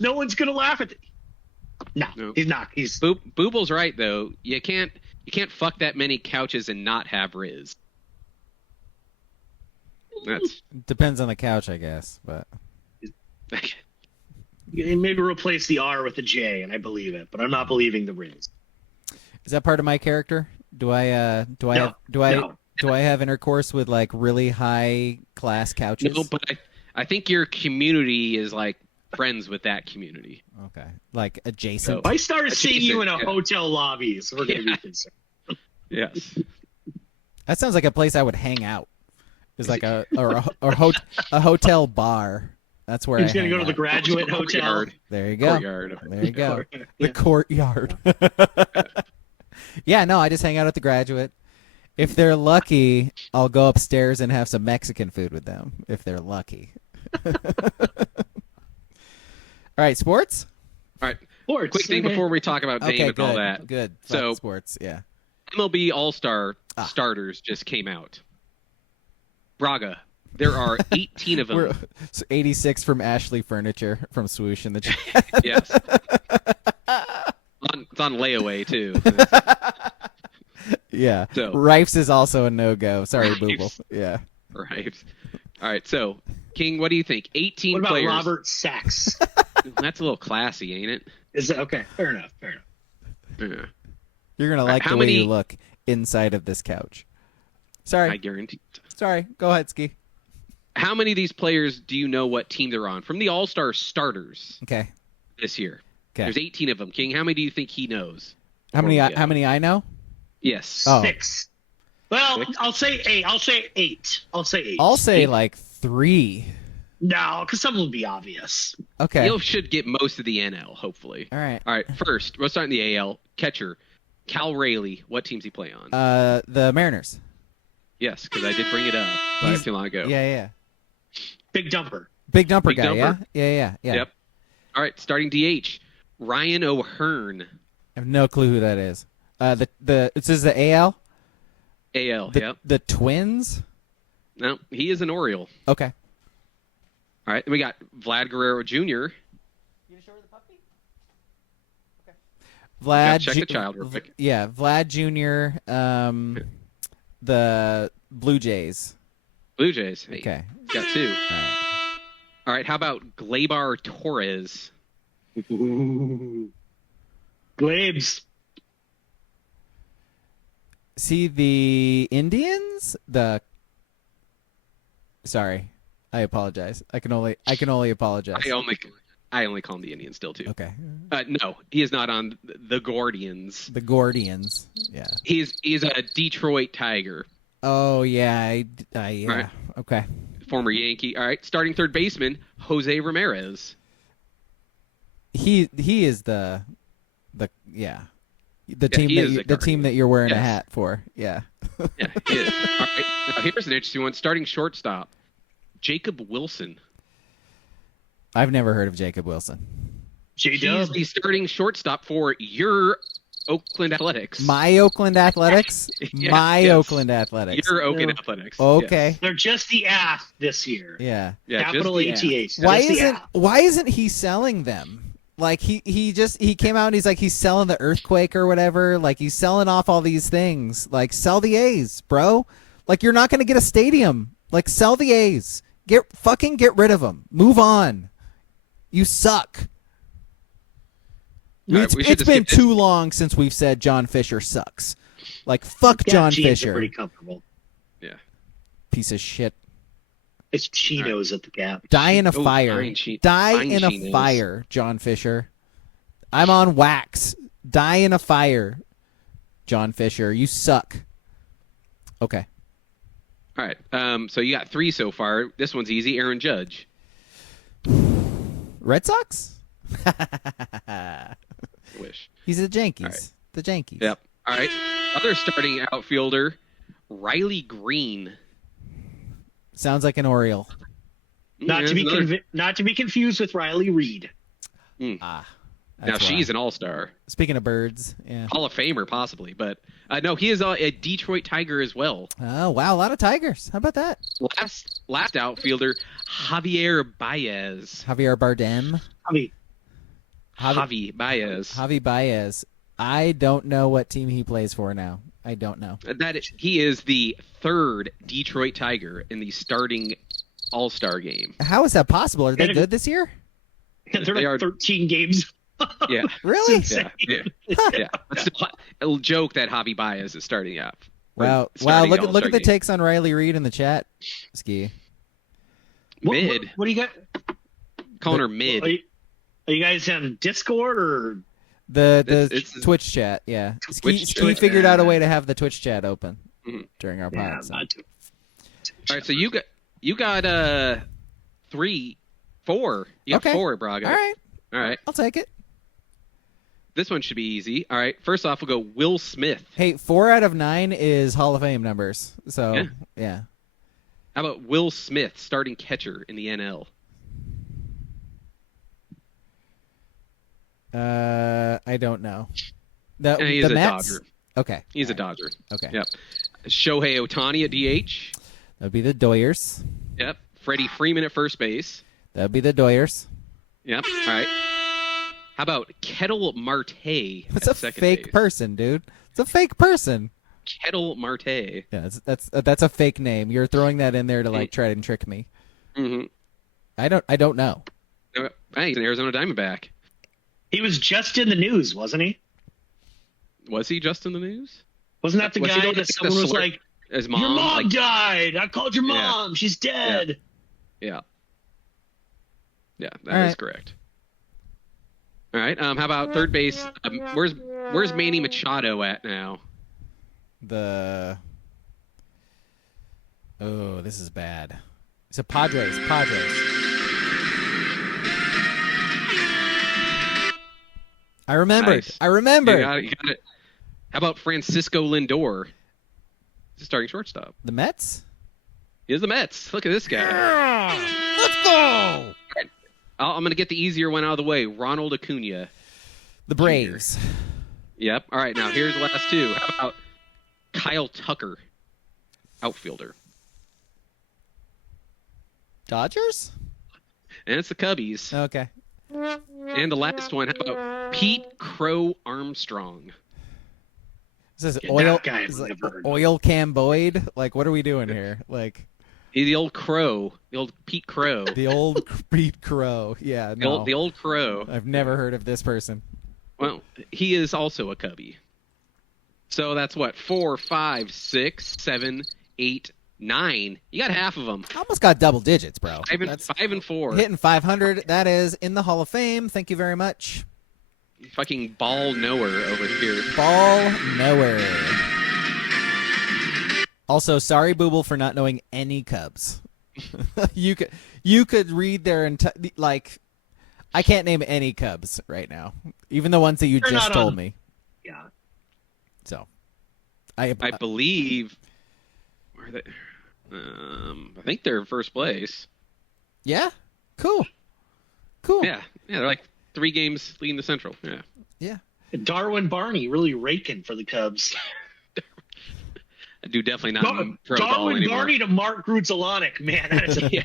No one's gonna laugh at it. No, he's not. He's Booble's right though. You can't fuck that many couches and not have rizz. That's depends on the couch, I guess, but maybe replace the R with a J, and I believe it, but I'm not believing the rizz. Is that part of my character? Do I have intercourse with really high class couches? No, but I think your community is friends with that community. Okay, adjacent. I started seeing you in a hotel lobby, so we're gonna be concerned. Yes. That sounds like a place I would hang out. It's a hotel bar. That's where he's gonna go to the Graduate Hotel. There you go. Courtyard. There you go. The courtyard. Yeah, no, I just hang out at the Graduate. If they're lucky, I'll go upstairs and have some Mexican food with them. If they're lucky. All right, sports. All right, sports. Quick thing before we talk about Dame and all that. Good. So sports, yeah. MLB All-Star starters just came out. Braga. There are 18 of them. 86 from Ashley Furniture from Swoosh in the chat. Yes. It's on layaway, too. Yeah. So, Rifes is also a no-go. Sorry, Booble. Yeah. Rifes. All right, so, King, what do you think? 18 what about players. Robert Sachs? That's a little classy, ain't it? Is it? Okay, fair enough. Yeah. You're going to like the way you look inside of this couch. Sorry. I guarantee. Sorry. Go ahead, Ski. How many of these players do you know what team they're on? From the All-Star starters this year. Okay. There's 18 of them. King, how many do you think he knows? How many I know? Yes. Oh. 6. Well, 6? I'll say 8. I'll say 8. I'll say 3. No, because some will be obvious. Okay. You should get most of the NL, hopefully. All right. First, we'll start in the AL. Catcher, Cal Rayleigh. What team's he play on? The Mariners. Yes, because I did bring it up not too long ago. Yeah. Big dumper. Big dumper guy, dumper. Yeah. Yep. All right, starting DH, Ryan O'Hearn. I have no clue who that is. It says the AL? AL, yep. The Twins? No, he is an Oriole. Okay. All right, then we got Vlad Guerrero Jr. You gonna show her the puppy? Okay. Vlad. Check the child real quick. Yeah, Vlad Jr. The Blue Jays. Blue Jays. Hey, okay. Got 2. All right. How about Gleyber Torres? Glabes. See the Indians? Sorry, I apologize. I can only apologize. I only call them the Indians still too. Okay. No, he is not on the Guardians. The Gordians. Yeah. He's a Detroit Tiger. Oh yeah, yeah. Right. Okay. Former Yankee. All right, starting third baseman Jose Ramirez. He is the team that you're wearing a hat for. Yeah. Yeah, he is. All right. Now here's an interesting one. Starting shortstop Jacob Wilson. I've never heard of Jacob Wilson. He's the starting shortstop for your Oakland Athletics. My Oakland Athletics? Yes. Oakland Athletics. Your Oakland Athletics. Okay. Yes. They're just the ath this year. Yeah. Capital ATH. Why isn't he selling them? Like he came out and he's like he's selling the Earthquake or whatever. Like he's selling off all these things. Like sell the A's, bro. Like you're not going to get a stadium. Like sell the A's. Get rid of them. Move on. You suck. Right, it's been too long since we've said John Fisher sucks. Like fuck John Fisher. Pretty comfortable. Yeah. Piece of shit. It's Cheetos at the Gap. Die in a fire. Die in a Cheetos. fire, John Fisher. I'm on wax. Die in a fire, John Fisher. You suck. Okay. All right. So you got 3 so far. This one's easy. Aaron Judge. Red Sox? Wish. He's the Yankees. Right. The Yankees. Yep. All right. Other starting outfielder, Riley Green. Sounds like an Oriole. Not to be confused with Riley Reed. Ah. Now she's an all-star. Speaking of birds, yeah. Hall of Famer, possibly. But no, he is a Detroit Tiger as well. Oh, wow. A lot of Tigers. How about that? Last outfielder, Javier Baez. Javier Bardem. Javi Baez. Javi Baez. I don't know what team he plays for now. I don't know. He is the 3rd Detroit Tiger in the starting All-Star game. How is that possible? Are they good this year? They are 13 games. Yeah. Really? Yeah. Yeah. That's a joke that Javi Baez is starting out. Wow. Look at the takes on Riley Reed in the chat. Ski. Mid. What do you got? Calling her mid. Are you guys on Discord or the Twitch chat? Yeah. Ski figured out a way to have the Twitch chat open during our pod. So. All right. So you got 3, 4. You got 4, Braga. All right. I'll take it. This one should be easy. All right. First off, we'll go Will Smith. Hey, 4 out of 9 is Hall of Fame numbers. So, yeah. How about Will Smith, starting catcher in the NL? I don't know. He's a Mets? Dodger. Okay. He's a Dodger. Okay. Yep. Shohei Ohtani at DH. That would be the Doyers. Yep. Freddie Freeman at first base. That would be the Doyers. Yep. All right. How about Kettle Marte? It's a fake base? person, dude. It's a fake person. Kettle Marte. Yeah, that's a fake name. You're throwing that in there to try and trick me. Mm-hmm. I don't know. Hey, he's an Arizona Diamondback. He was just in the news, wasn't he? Was he just in the news? Wasn't that the guy that someone was like, his your mom died. I called your mom. Yeah. She's dead. Yeah, that is correct. All right. How about third base? Where's Manny Machado at now? This is bad. It's a Padres. I remembered. Nice. I remember. You got it. How about Francisco Lindor? He's a starting shortstop. The Mets? He is the Mets. Look at this guy. Yeah. Let's go. Right. I'm going to get the easier one out of the way. Ronald Acuna. The Braves. Yep. All right. Now here's the last 2. How about Kyle Tucker, outfielder? Dodgers? And it's the Cubbies. Okay. And the last one, how about Pete Crow Armstrong? This is oil Cam Boyd? Like, what are we doing here? Like, the old Crow, the old Pete Crow. The old Pete Crow. Yeah, no. The old Crow. I've never heard of this person. Well, he is also a Cubby. So that's what, 4, 5, 6, 7, 8, 9. You got half of them. Almost got double digits, bro. 5 and 4. Hitting 500. That is in the Hall of Fame. Thank you very much. Fucking ball knower over here. Ball knower. Also, sorry, Booble, for not knowing any Cubs. you could read their entire, like, I can't name any Cubs right now, even the ones that you just told me. Yeah. So, I believe. Where are they? I think they're in first place. Yeah. Cool. Yeah, they're like 3 games leading the Central. Yeah. Darwin Barney really raking for the Cubs. I do definitely not throw the ball Darwin anymore. Barney to Mark Grudzielanek. Man, that is a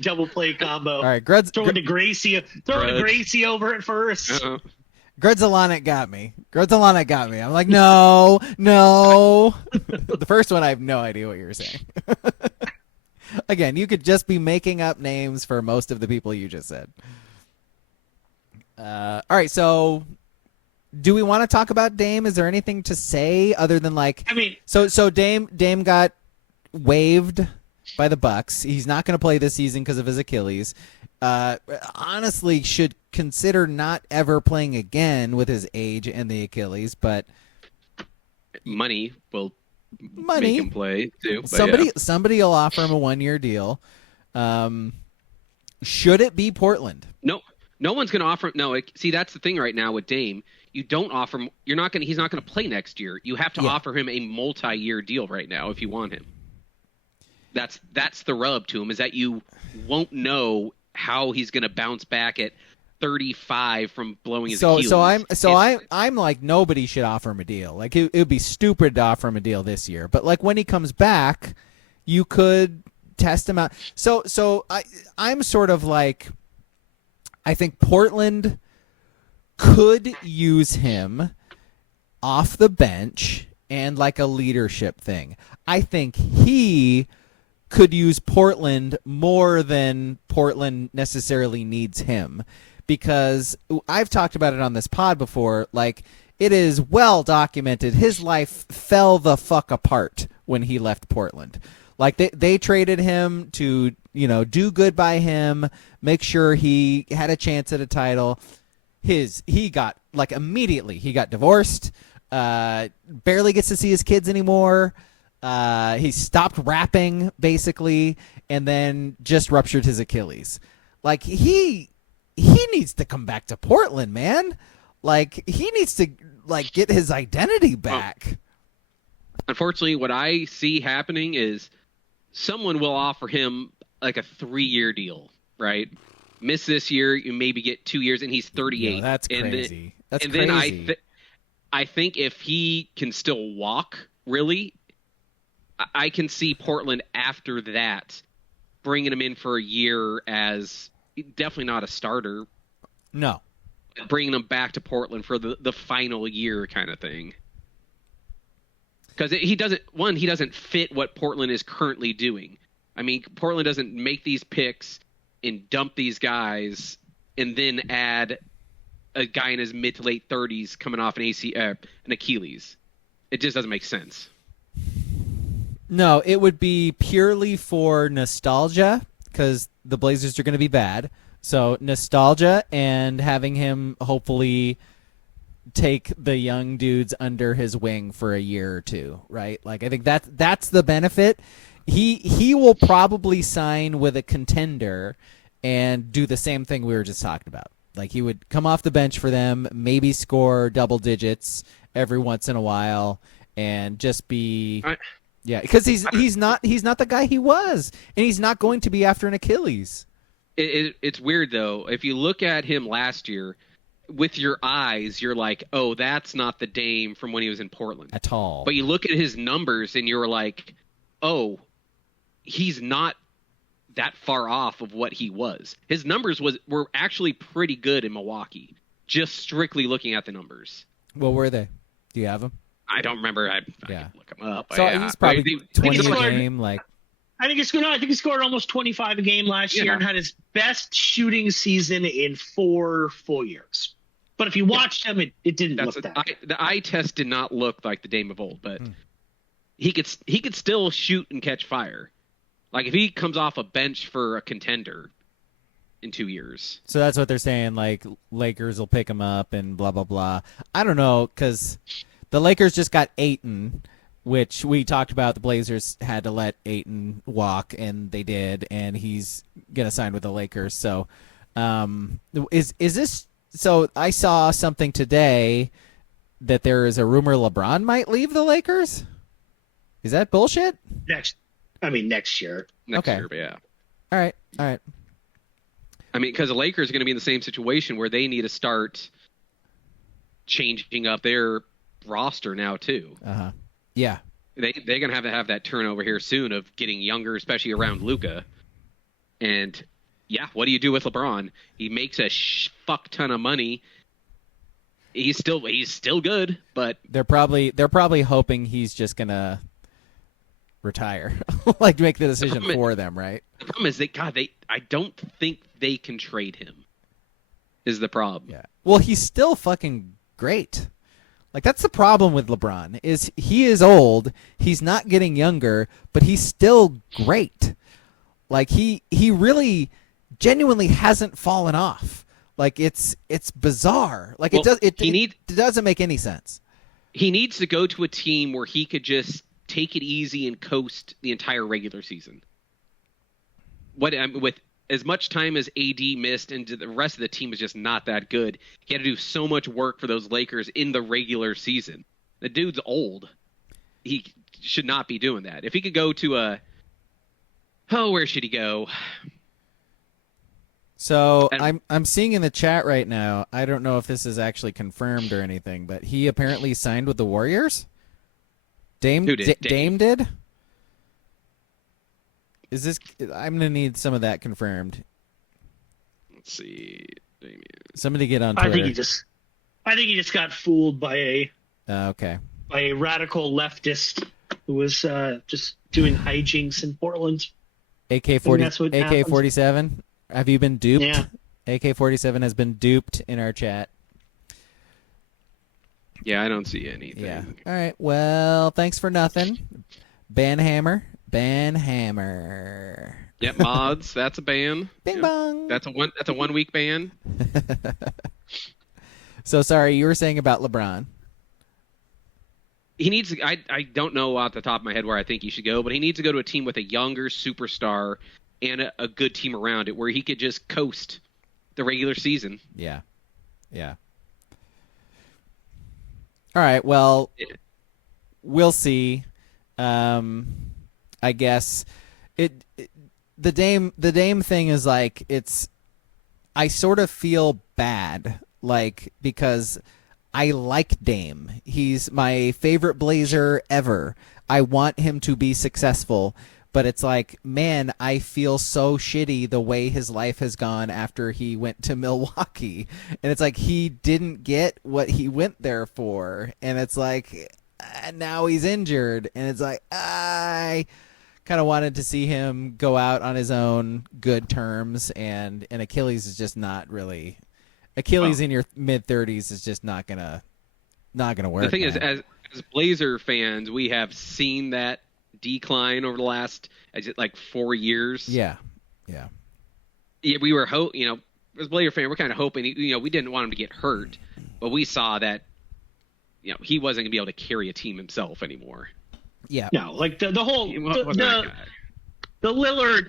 double play combo. All right, throwing to Gracie over at first. Uh-oh. Grudzielanek got me. I'm like, no. The first one, I have no idea what you were saying. Again, you could just be making up names for most of the people you just said. All right, so do we want to talk about Dame? Is there anything to say other than like? I mean, so Dame got waived by the Bucks. He's not going to play this season because of his Achilles. Honestly, should consider not ever playing again with his age and the Achilles, but money will make him play too. Somebody will offer him a 1-year deal. Should it be Portland? No one's going to offer him. No, see, that's the thing right now with Dame. You don't offer him. He's not going to play next year. You have to offer him a multi-year deal right now if you want him. That's the rub to him, is that you won't know how he's going to bounce back at 35 from blowing his Achilles. I'm like, nobody should offer him a deal. Like it would be stupid to offer him a deal this year. But like when he comes back, you could test him out. So I'm sort of like, I think Portland could use him off the bench and like a leadership thing. I think he could use Portland more than Portland necessarily needs him, because I've talked about it on this pod before. Like, it is well documented. His life fell the fuck apart when he left Portland. Like they traded him to, do good by him, make sure he had a chance at a title. He got immediately he got divorced, barely gets to see his kids anymore. He stopped rapping basically, and then just ruptured his Achilles. Like he needs to come back to Portland, man. Like he needs to get his identity back. Unfortunately, what I see happening is someone will offer him like a 3-year deal, right? Miss this year, you maybe get 2 years, and he's 38. No, that's crazy. Then I think if he can still walk, really, I can see Portland after that bringing him in for a year as definitely not a starter. No. Bringing him back to Portland for the final year kind of thing. Because he doesn't fit what Portland is currently doing. I mean, Portland doesn't make these picks and dump these guys and then add a guy in his mid to late 30s coming off an Achilles. It just doesn't make sense. No, it would be purely for nostalgia, because the Blazers are going to be bad. So nostalgia and having him hopefully take the young dudes under his wing for a year or two, right? Like I think that's the benefit. He will probably sign with a contender and do the same thing we were just talking about. Like he would come off the bench for them, maybe score double digits every once in a while, and just be because he's not the guy he was, and he's not going to be after an Achilles. It's weird though. If you look at him last year, with your eyes, you're like, oh, that's not the Dame from when he was in Portland at all. But you look at his numbers and you're like, oh, he's not that far off of what he was. His numbers were actually pretty good in Milwaukee, just strictly looking at the numbers. What were they? Do you have them? I don't remember. I can look them up. So he's probably 20 a game. Like I think he scored almost 25 a game last year and had his best shooting season in 4 full years. But if you watched him, it didn't look that good. The eye test did not look like the Dame of old, but he could still shoot and catch fire. Like if he comes off a bench for a contender in 2 years. So that's what they're saying, like Lakers will pick him up and blah, blah, blah. I don't know, because the Lakers just got Ayton, which we talked about. The Blazers had to let Ayton walk, and they did, and he's going to sign with the Lakers. So is this – so I saw something today that there is a rumor LeBron might leave the Lakers? Is that bullshit? Next year. Next year, yeah. All right. I mean, because the Lakers are going to be in the same situation where they need to start changing up their roster now too. Yeah. They're going to have that turnover here soon of getting younger, especially around Luka. And yeah, what do you do with LeBron? He makes a fuck ton of money. He's still good, but they're probably hoping he's just going to retire, like make the decision for them, right? The problem is I don't think they can trade him. Is the problem? Yeah. Well, he's still fucking great. Like that's the problem with LeBron is he is old. He's not getting younger, but he's still great. Like he really genuinely hasn't fallen off. Like it's bizarre. Like it doesn't make any sense. He needs to go to a team where he could just take it easy and coast the entire regular season. With as much time as AD missed and the rest of the team is just not that good, he had to do so much work for those Lakers in the regular season. The dude's old. He should not be doing that. If he could go to where should he go? So I'm seeing in the chat right now, I don't know if this is actually confirmed or anything, but he apparently signed with the Warriors? Dame did? Is this? I'm gonna need some of that confirmed. Let's see, Damian. Somebody get on Twitter. I think he just got fooled by a radical leftist who was just doing hijinks in Portland. AK-47. Have you been duped? Yeah. AK-47 has been duped in our chat. Yeah, I don't see anything. Yeah. All right. Well, thanks for nothing. Banhammer. Yep, mods. That's a ban. Bing bong. That's a 1 week ban. So sorry, you were saying about LeBron. He needs. I don't know off the top of my head where I think he should go, but he needs to go to a team with a younger superstar and a good team around it, where he could just coast the regular season. Yeah. All right. Well, we'll see. I guess the Dame thing is like I sort of feel bad, like, because I like Dame. He's my favorite Blazer ever. I want him to be successful, but it's like, man, I feel so shitty the way his life has gone after he went to Milwaukee. And it's like he didn't get what he went there for. And it's like now he's injured. And it's like I kind of wanted to see him go out on his own good terms. And Achilles is just not really – Achilles in your mid-30s is just not gonna work. The thing is, as Blazer fans, we have seen that decline over the last 4 years. Yeah. We were as a Blazer fan, we're kind of hoping. We didn't want him to get hurt, but we saw that he wasn't gonna be able to carry a team himself anymore. Yeah. No, like the whole the Lillard,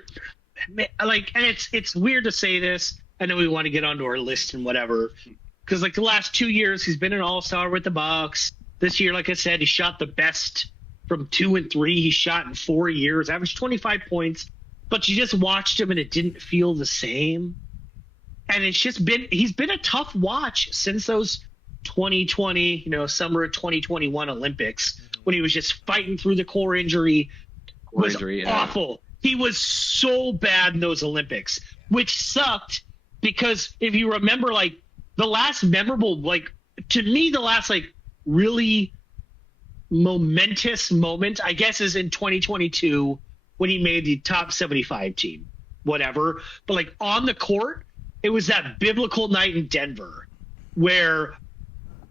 like, and it's weird to say this. I know we want to get onto our list and whatever, because like the last 2 years he's been an all-star with the Bucks. This year, like I said, he shot the best from 2 and 3 he shot in 4 years, averaged 25 points. But you just watched him and it didn't feel the same. And he's been a tough watch since those 2020, summer of 2021 Olympics, when he was just fighting through the core injury. Awful. He was so bad in those Olympics, which sucked. Because if you remember, like, the last memorable, like, to me, the last, like, really momentous moment, I guess, is in 2022 when he made the top 75 team, whatever. But, like, on the court, it was that biblical night in Denver where,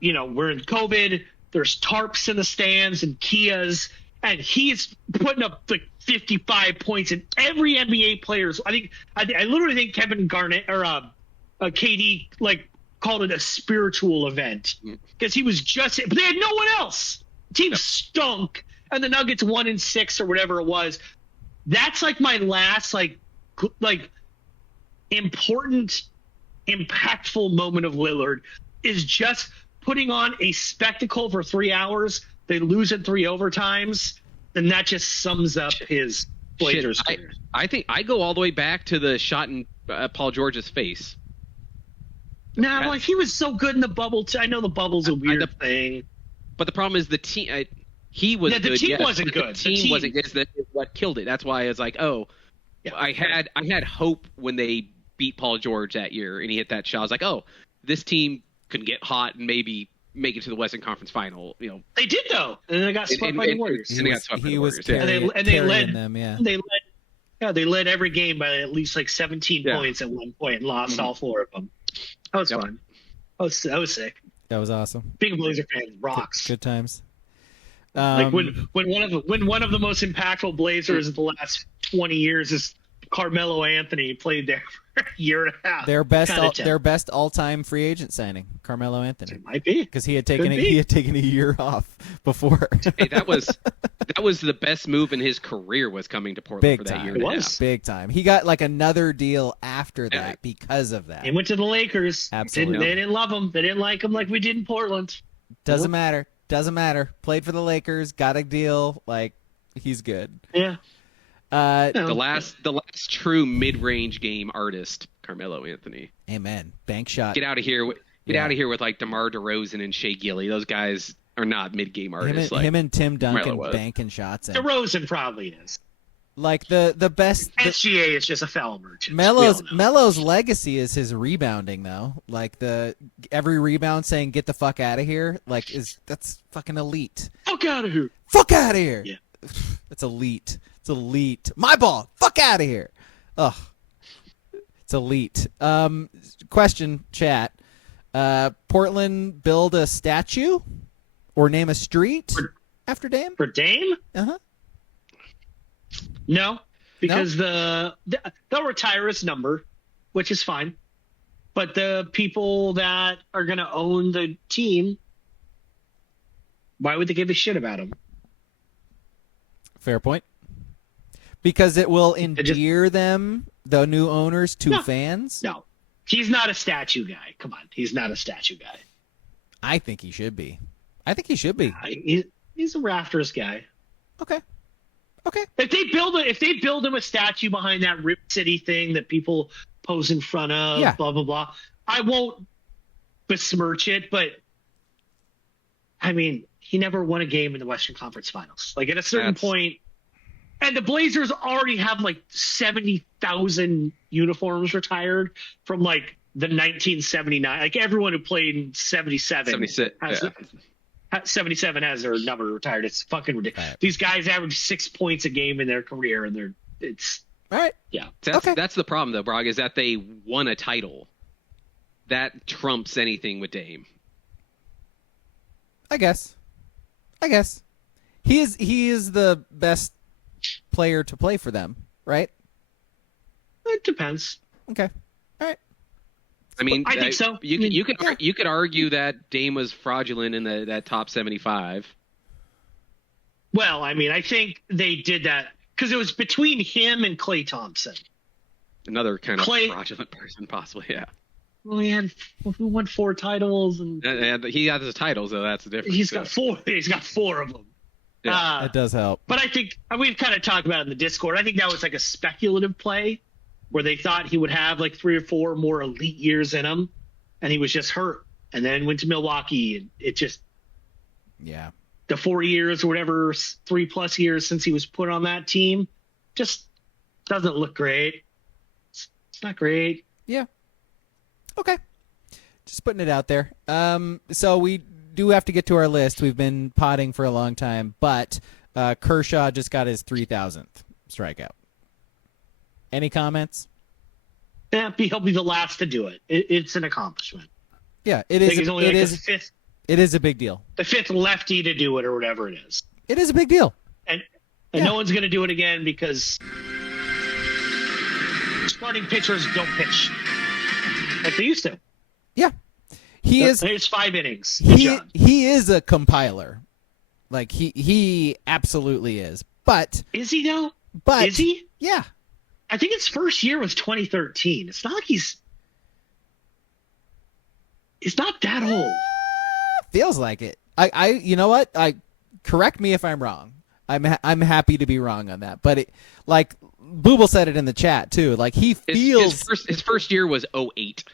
we're in COVID, there's tarps in the stands and Kias, and he's putting up like 55 points in every NBA player's. I literally think Kevin Garnett or KD like called it a spiritual event because he was just, but they had no one else. The team stunk, and the Nuggets 1-6 or whatever it was. That's like my last like important, impactful moment of Lillard is just putting on a spectacle for 3 hours. They lose in 3 overtimes, and that just sums up his Blazers career. I think I go all the way back to the shot in Paul George's face. No, like he was so good in the bubble. I know the bubble's a weird thing, but the problem is the team. He was the good. Team wasn't good. The team wasn't good. That's what killed it. That's why I was like, I had hope when they beat Paul George that year and he hit that shot. I was like, this team can get hot and maybe make it to the Western Conference Final. They did though, and they got swept by the Warriors. He was carrying them. They led every game by at least like 17 points at one point and lost all 4 of them. That was fun. That was sick. That was awesome. Being a Blazer fan rocks. Good times. Like when one of the most impactful Blazers of the last 20 years is Carmelo Anthony played there for a year and a half. Their best all-time free agent signing, Carmelo Anthony. It might be because he had taken a year off before. Hey, that was the best move in his career was coming to Portland for that year. It was big time. He got like another deal after that because of that. He went to the Lakers. Absolutely, they didn't love him. They didn't like him like we did in Portland. Doesn't matter. Played for the Lakers, got a deal. Like he's good. Yeah. The last true mid-range game artist, Carmelo Anthony. Amen. Bank shot. Get out of here. Out of here with like DeMar DeRozan and Shea Gilly. Those guys are not mid-game artists. Him and Tim Duncan banking shots. DeRozan probably is. Like the best. SGA is just a foul merchant. Melo's legacy is his rebounding though. Like every rebound saying "get the fuck out of here." Like that's fucking elite. Fuck out of here. Fuck out of here. Yeah. That's elite. It's elite. My ball. Fuck out of here. Ugh. It's elite. Question, chat. Portland build a statue or name a street after Dame? For Dame? Uh-huh. No, because they'll retire his number, which is fine. But the people that are going to own the team, why would they give a shit about him? Fair point. Because it will endear them, the new owners, to fans? No. He's not a statue guy. Come on. He's not a statue guy. I think he should be. He's a Raptors guy. Okay. If they build him a statue behind that Rip City thing that people pose in front of, blah, blah, blah, I won't besmirch it, but I mean, he never won a game in the Western Conference Finals. Like at a certain point, and the Blazers already have like 70,000 uniforms retired from like the 1979. Like everyone who played in 77 77 has their number retired. It's fucking ridiculous. Right. These guys average 6 points a game in their career, and it's all right. Yeah, that's the problem though, Braga, is that they won a title. That trumps anything with Dame. I guess he is the best player to play for them, right? It depends. Okay. All right. I mean, I think so. You could argue that Dame was fraudulent in that top 75. Well, I mean, I think they did that because it was between him and Klay Thompson. Another kind of fraudulent person, possibly. Yeah. Well, he won 4 titles, and he has his titles, so that's the difference. He's got 4. He's got 4 of them. Yeah, it does help. But I think we've kind of talked about it in the Discord. I think that was like a speculative play where they thought he would have like 3 or 4 more elite years in him, and he was just hurt, and then went to Milwaukee, and it just the 4 years or whatever, 3+ years since he was put on that team, just doesn't look great. It's not great. Yeah. Okay. Just putting it out there. So we do have to get to our list. We've been potting for a long time, but Kershaw just got his 3,000th strikeout. Any comments? Yeah, he'll be the last to do it. It's an accomplishment. Yeah, it I is. think he's only It like is. the fifth It is a big deal. lefty to do it or whatever it is. It is a big deal. And Yeah. no one's going to do it again because starting pitchers don't pitch like they used to. Yeah, he is. There's 5 innings. Good job. He is a compiler. Like he absolutely is. But Is he though? But is he? Yeah. I think his first year was 2013. It's not like he's not that old. Feels like it. I you know what? Correct me if I'm wrong. I'm happy to be wrong on that. But it, like Booble said it in the chat too. Like he feels his first year was 08.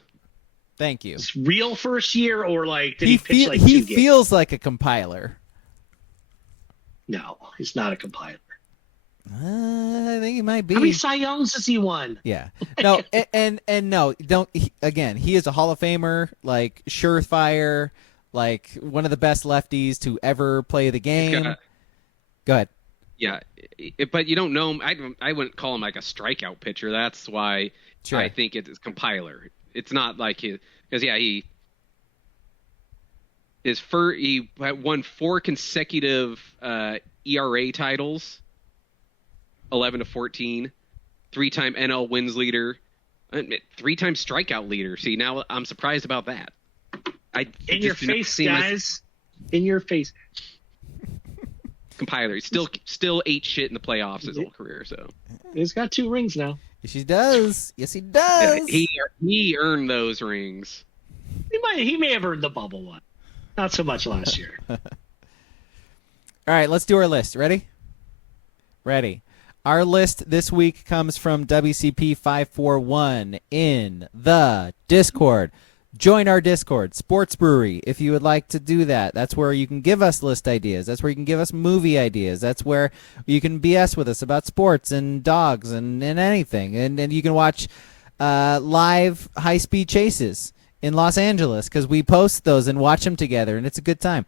Thank you. His real first year, or like did he pitch feel, like he 2 games? feels like a compiler. No, he's not a compiler. I think he might be. How many Cy Youngs has he won? Yeah. No, and no, don't. Again, he is a Hall of Famer, like surefire, like one of the best lefties to ever play the game. Go ahead. Yeah, but you don't know him. I wouldn't call him like a strikeout pitcher. That's why Sure. I think it's compiler. It's not like because he won 4 consecutive ERA titles. 11-14, 3-time NL wins leader, 3-time strikeout leader. See, now I'm surprised about that. In your face, guys. In your face. Compiler. He still ate shit in the playoffs his whole career. So He's got 2 rings now. Yes, he does. Yes, he does. Yeah, he earned those rings. He may have earned the bubble one. Not so much last year. All right, let's do our list. Ready? Ready. Our list this week comes from WCP541 in the Discord. Join our Discord, Sports Brewery, if you would like to do that. That's where you can give us list ideas. That's where you can give us movie ideas. That's where you can BS with us about sports and dogs and anything. And you can watch live high-speed chases in Los Angeles because we post those and watch them together, and it's a good time.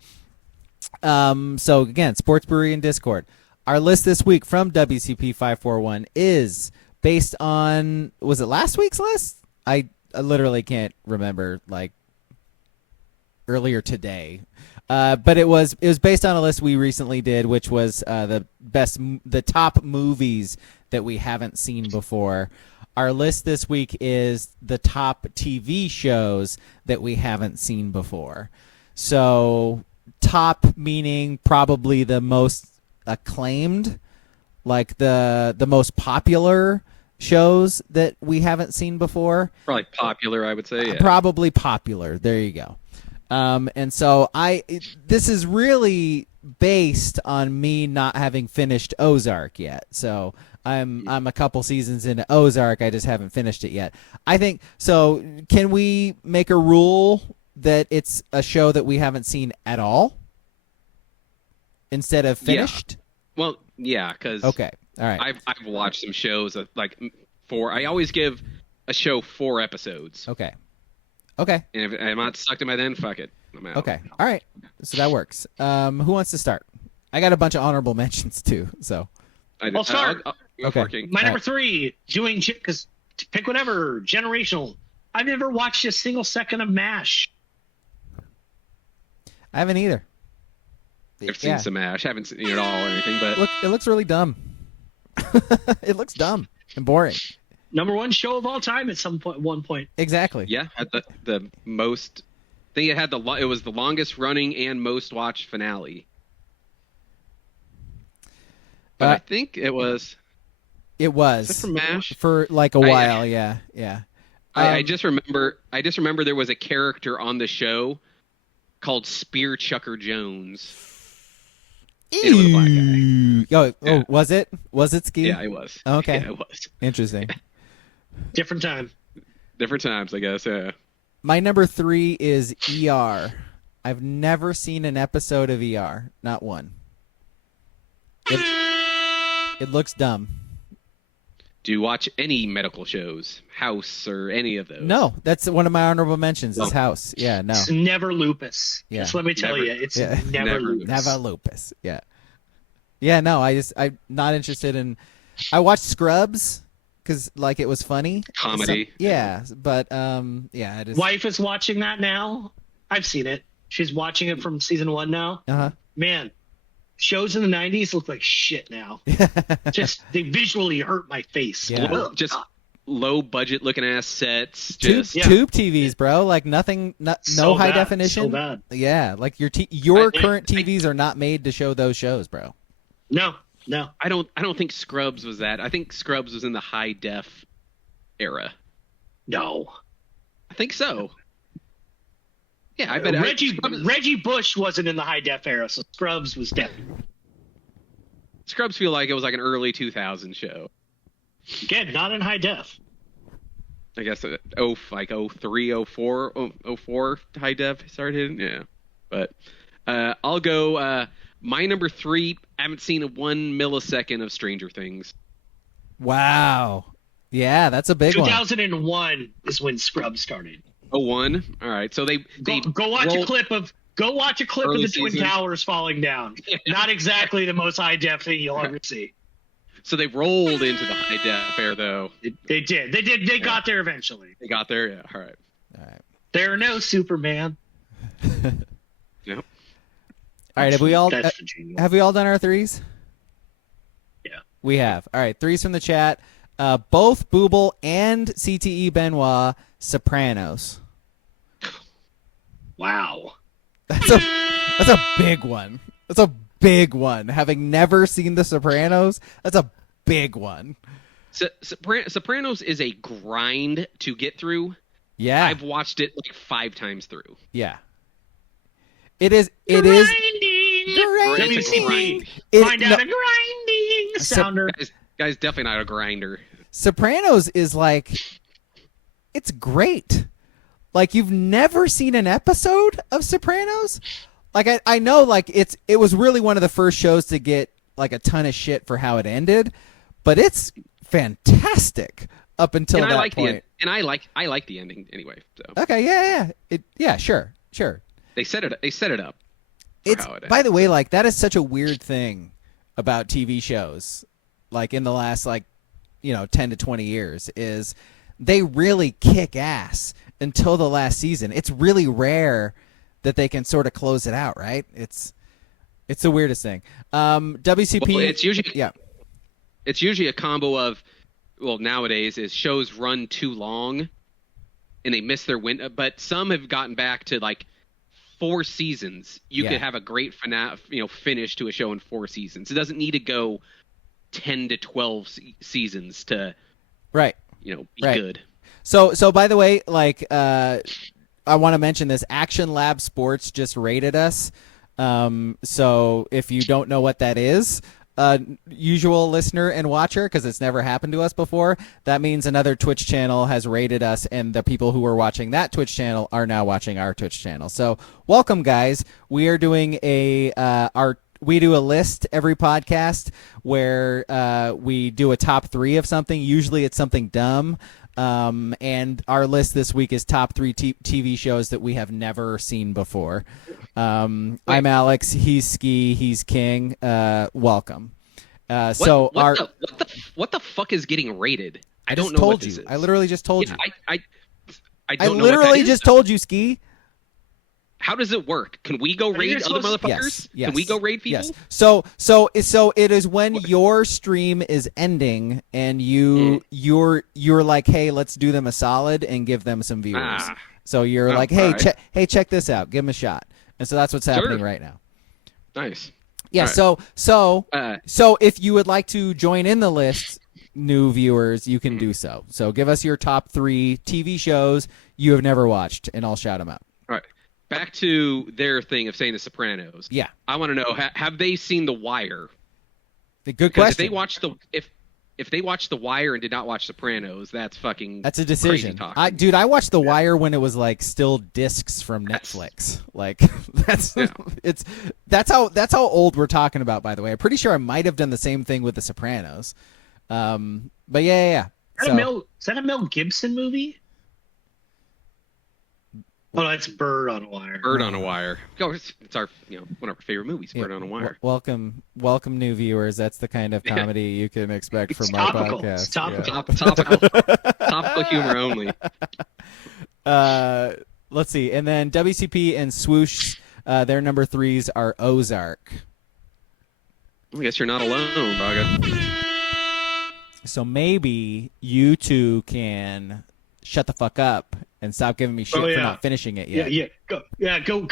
So, again, Sports Brewery and Discord. Our list this week from WCP541 is based on, was it last week's list? I literally can't remember, like, earlier today. But it was based on a list we recently did, which was the top movies that we haven't seen before. Our list this week is the top TV shows that we haven't seen before. So top meaning probably the most acclaimed, like the most popular shows that we haven't seen before. Probably popular, I would say. Yeah. Probably popular. There you go. And so this is really based on me not having finished Ozark yet. So I'm a couple seasons into Ozark. I just haven't finished it yet. I think so. Can we make a rule that it's a show that we haven't seen at all instead of finished? Yeah. Well, yeah, because okay, all right. I've watched some shows of, like 4. I always give a show 4 episodes. Okay. And if I'm not sucked in by then, fuck it. I'm out. Okay. All right. So that works. Who wants to start? I got a bunch of honorable mentions too. So I'll start. Okay. My number 3, doing because pick whatever generational. I've never watched a single second of MASH. I haven't either. I've seen some MASH. I haven't seen it all or anything, but it looks really dumb. It looks dumb and boring. Number 1 show of all time at one point. Exactly. Yeah, at the most. I think it was the longest running and most watched finale. But I think it was. It was. Is it for MASH? For like a while, yeah. I just remember there was a character on the show called Spear Chucker Jones. It was a black guy. Oh, was it? Was it Ski? Yeah, it was. Okay. Yeah, it was. Interesting. Different time. Different times, I guess, yeah. My number 3 is ER. I've never seen an episode of ER. Not one. It looks dumb. Do you watch any medical shows? House or any of those? No, that's one of my honorable mentions is House. Yeah, no. It's never lupus. Yeah. Just let me tell you, it's never lupus. Never lupus. Yeah. Yeah, no, I'm not interested in. I watched Scrubs because like it was funny Comedy. but yeah, it is. Wife is watching that now. I've seen it. She's watching it from season 1 now. Man, shows in the 90s look like shit now. Just they visually hurt my face. Yeah. Just low budget looking ass sets. Tube Just TVs, bro. Like nothing, no high definition. So bad. Yeah, like your current TVs are not made to show those shows, bro. No. I don't think Scrubs was that. I think Scrubs was in the high def era. No. I think so. Yeah, I bet Reggie Bush wasn't in the high def era, so Scrubs was definitely. Scrubs feel like it was like an early 2000 show. Again, not in high def. I guess like 03, 04 high def started. Yeah, but I'll go. My number 3. I haven't seen a 1 millisecond of Stranger Things. Wow. Yeah, that's a big 2001 is when Scrubs started. 01. All right, so they go watch a clip of the season. Twin Towers falling down. Yeah. Not exactly the most high def thing you'll ever see. So they rolled into the high def era, though. They did. They got there eventually. They got there. Yeah. All right. There are no Superman. Yep. All right, have we all done our 3s? Yeah. We have. All right, 3s from the chat. Both Booble and CTE Benoit, Sopranos. Wow. That's a big one. That's a big one. Having never seen The Sopranos, that's a big one. Sopranos is a grind to get through. Yeah. I've watched it like 5 times through. Yeah. It is. WCP. Find out a grinding sounder. Guy's definitely not a grinder. Sopranos is like, it's great. Like you've never seen an episode of Sopranos. Like I know, like it was really one of the first shows to get like a ton of shit for how it ended, but it's fantastic up until that point. I like the ending anyway. So. Okay, yeah. Sure. They set it up. By the way, like that is such a weird thing about TV shows, like in the last 10 to 20 years, is they really kick ass until the last season. It's really rare that they can sort of close it out, right? It's the weirdest thing. WCP. Well, it's usually a combo of, well, nowadays is shows run too long and they miss their window, but some have gotten back to like 4 seasons. You could have a great finish to a show in 4 seasons. It doesn't need to go 10 to 12 seasons to be good. So by the way, I want to mention this. Action Lab Sports just rated us. So if you don't know what that is, usual listener and watcher, because it's never happened to us before, that means another Twitch channel has rated us, and the people who were watching that Twitch channel are now watching our Twitch channel. So welcome, guys. We are doing we do a list every podcast where we do a top 3 of something. Usually it's something dumb. And our list this week is top 3 TV shows that we have never seen before. I'm Alex. He's Ski. He's King. Welcome. What the fuck is getting rated? I don't know what this is. I literally just told you. I don't know literally just told you, Ski. How does it work? Can we go raid other motherfuckers? Yes. Can we go raid people? Yes. So it is when your stream is ending and you're like, hey, let's do them a solid and give them some viewers. So you're like, hey, right. check this out, give them a shot. And so that's what's happening right now. Nice. Yeah. Right. So if you would like to join in the list, new viewers, you can do so. So give us your top 3 TV shows you have never watched, and I'll shout them out. All right. Back to their thing of saying The Sopranos. Yeah. I want to know, have they seen The Wire? Good question. If they watched The Wire and did not watch Sopranos, that's a decision. Dude, I watched The Wire when it was like still discs from Netflix. That's how old we're talking about, by the way. I'm pretty sure I might have done the same thing with The Sopranos. But yeah. Is that a Mel Gibson movie? Oh, that's Bird on a Wire. Bird on a Wire. Oh, it's our one of our favorite movies. Bird on a Wire. Welcome, new viewers. That's the kind of comedy you can expect from our topical. podcast. It's topical. Topical humor only. Let's see, and then WCP and Swoosh, their number 3s are Ozark. I guess you're not alone, Braga. So maybe you two can shut the fuck up and stop giving me shit for not finishing it yet. Go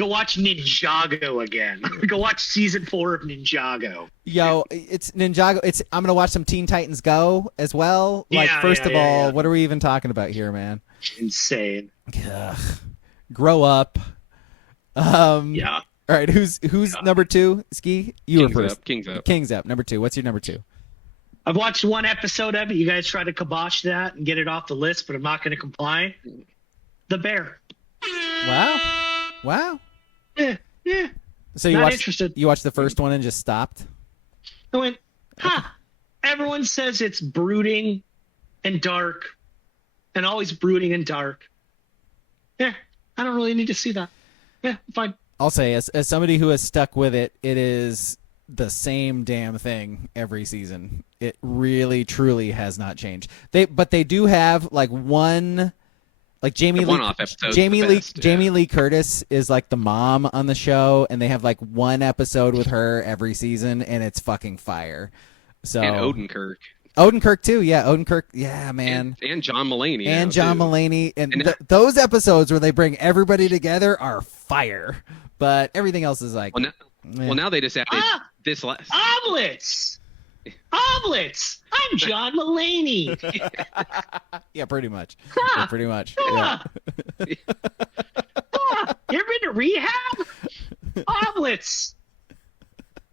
watch Ninjago again. Go watch season 4 of Ninjago. Yo, it's Ninjago. I'm gonna watch some Teen Titans Go as well. First of all, what are we even talking about here, man? Insane. Ugh. Grow up. Yeah. All right, who's number 2? Ski, you were first. King's Up. Number 2. What's your number 2? I've watched one episode of it. You guys try to kibosh that and get it off the list, but I'm not going to comply. The Bear. Wow. Yeah. So Not interested. You watched the first one and just stopped? I went, everyone says it's brooding and dark and always brooding and dark. Yeah, I don't really need to see that. Yeah, fine. I'll say, as somebody who has stuck with it, it is the same damn thing every season. It really, truly has not changed. But they do have one, Jamie Lee Curtis is like the mom on the show, and they have one episode with her every season, and it's fucking fire. So and Odenkirk too, yeah. Odenkirk, yeah, man. And John Mulaney. And John Mulaney, and those episodes where they bring everybody together are fire. But everything else is like. Well, now they just added this last. Omelets. I'm John Mulaney. Yeah, pretty much. Huh. Pretty much. Huh. Yeah. You ever been to rehab? Omelets.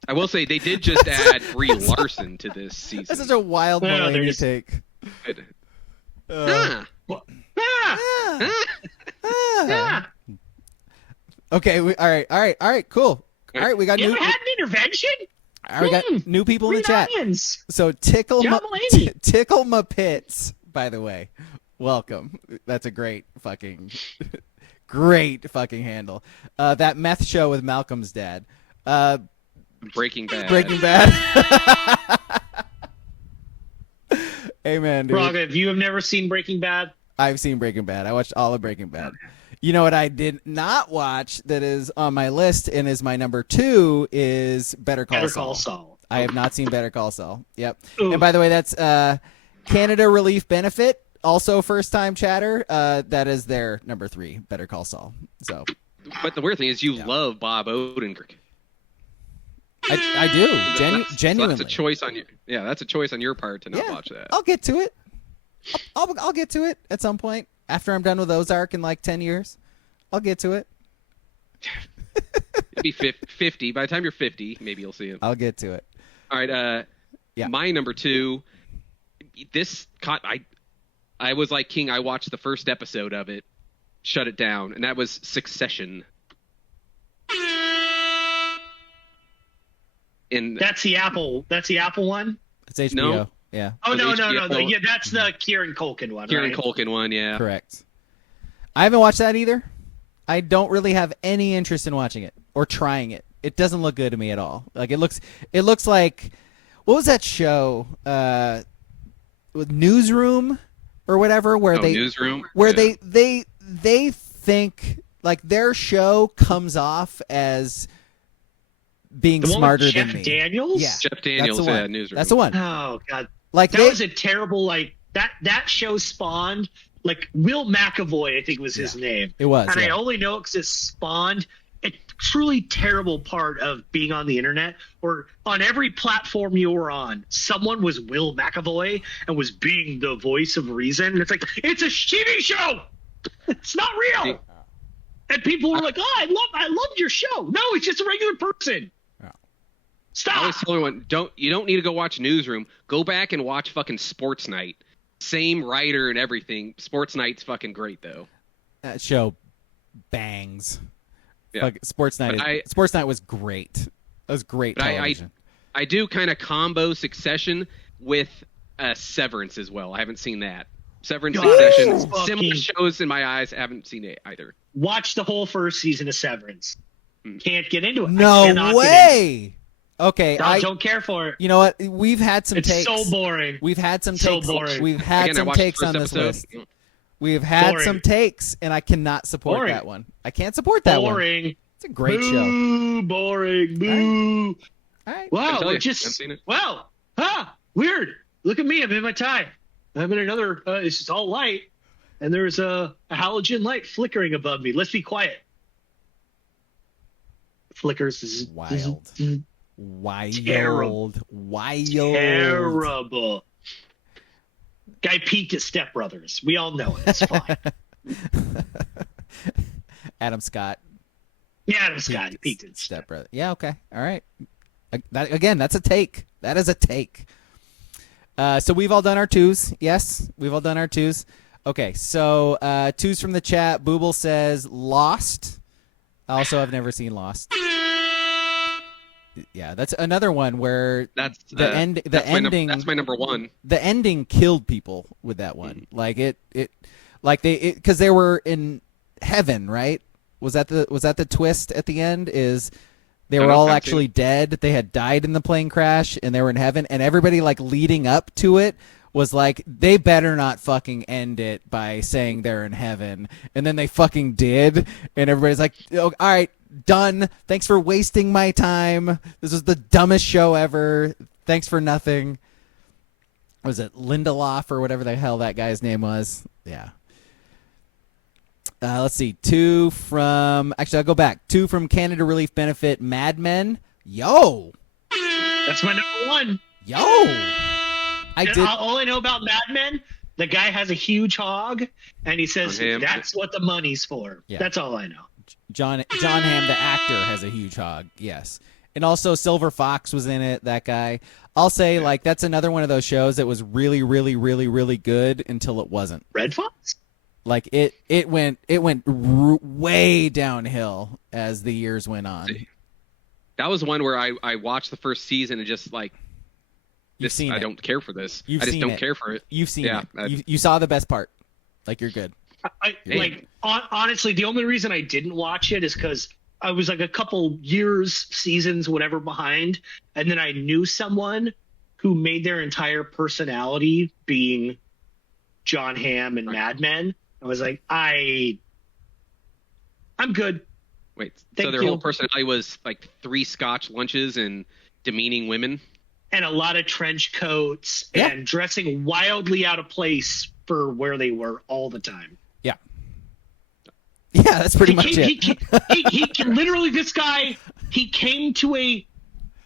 I will say they did just add Brie Larson to this season. That's such a wild Mulaney take. Okay. All right. Cool. All right, we got you ever had an intervention? All right, we got new people in the chat. Onions. So tickle my pits. By the way, welcome. That's a great fucking handle. That meth show with Malcolm's dad. Breaking Bad. Hey man, dude. Braga, if you have never seen Breaking Bad, I've seen Breaking Bad. I watched all of Breaking Bad. You know what I did not watch that is on my list and is my number 2 is Better Call Saul. I have not seen Better Call Saul. Yep. Ooh. And by the way, that's Canada Relief Benefit, also first time chatter. That is their number 3, Better Call Saul. So. But the weird thing is you love Bob Odenkirk. I do. Genuinely. That's a choice on that's a choice on your part to not watch that. I'll get to it. I'll get to it at some point. After I'm done with Ozark in 10 years, I'll get to it. It'll be 50. By the time you're 50, maybe you'll see it. I'll get to it. All right. My number 2, this caught. I was like King. I watched the first episode of it, shut it down, and that was Succession. That's the Apple one. It's HBO. No. Yeah. Oh no! Yeah, that's the Kieran Culkin one. Kieran Culkin one, yeah. Correct. I haven't watched that either. I don't really have any interest in watching it or trying it. It doesn't look good to me at all. It looks like, what was that show? With Newsroom or whatever, where Newsroom, they think their show comes off as being smarter than me. Daniels? Yeah. Jeff Daniels, Newsroom. That's the one. Oh god. That was a terrible that show spawned Will McAvoy, I think was his name. It was. And I only know it because it spawned a truly terrible part of being on the internet, where on every platform you were on, someone was Will McAvoy and was being the voice of reason. And it's it's a TV show. It's not real. And people were like, "Oh, I loved your show." No, it's just a regular person. Stop. I always tell everyone, you don't need to go watch Newsroom. Go back and watch fucking Sports Night. Same writer and everything. Sports Night's fucking great though. That show bangs. Yeah. Sports Night was great. That was great television. I do kind of combo Succession with Severance as well. I haven't seen that. Severance, God, Succession, fucking- similar shows in my eyes. I haven't seen it either. Watch the whole first season of Severance. Can't get into it. I No cannot get into it. way. Okay, I don't care for it. You know what? We've had some It's takes. so boring. We've had some So takes. boring. We've had Again, I some watched the takes on first this episode. list. We've had Boring. some takes, and I cannot support Boring. that one. I can't support that one. Boring. It's a great show. Boo, boring. Boo. All right. Wow, tell we're you, just haven't seen it. wow. Weird. Look at me. I'm in my tie. I'm in another. It's just all light, and there's a halogen light flickering above me. Let's be quiet. Flickers is Wild. Terrible. Wild. terrible. Guy peeked at Step Brothers. We all know it. It's fine. Adam Scott. Yeah, Adam Scott peeked at Step Brother. Yeah, okay. All right. Again, that's a take. That is a take. So we've all done our twos. Yes, we've all done our twos. Okay, so twos from the chat. Booble says Lost. Also, I've never seen Lost. Yeah, that's another one where That's the ending. That's my number one. The ending killed people with that one. Like because they were in heaven, right? Was that the twist at the end? Is they were all actually dead. They had died in the plane crash, and they were in heaven. And everybody like leading up to it was like, they better not fucking end it by saying they're in heaven. And then they fucking did, and everybody's like, oh, all right, done. Thanks for wasting my time. This was the dumbest show ever. Thanks for nothing. Was it Lindelof or whatever the hell that guy's name was? Yeah. Let's see. I'll go back. 2 from Canada Relief Benefit, Mad Men. Yo. That's my number one. Yo. All I know about Mad Men, the guy has a huge hog, and he says that's what the money's for. Yeah. That's all I know. John Hamm, the actor, has a huge hog. Yes. And also Silver Fox was in it, that guy. I'll say, like, that's another one of those shows that was really, really, really, really good until it wasn't. Red Fox? Like, it went way downhill as the years went on. That was one where I watched the first season and just like, I don't care for this. I just don't care for it. You've seen it. You saw the best part. Like, you're good. Honestly, the only reason I didn't watch it is because I was like a couple years, seasons, whatever behind, and then I knew someone who made their entire personality being John Hamm and Mad Men. I was like, I'm good. Wait, Thank so their you. whole personality was like 3 Scotch lunches and demeaning women? And a lot of trench coats and dressing wildly out of place for where they were all the time. Yeah. Yeah, that's pretty much it. He literally, this guy, he came to a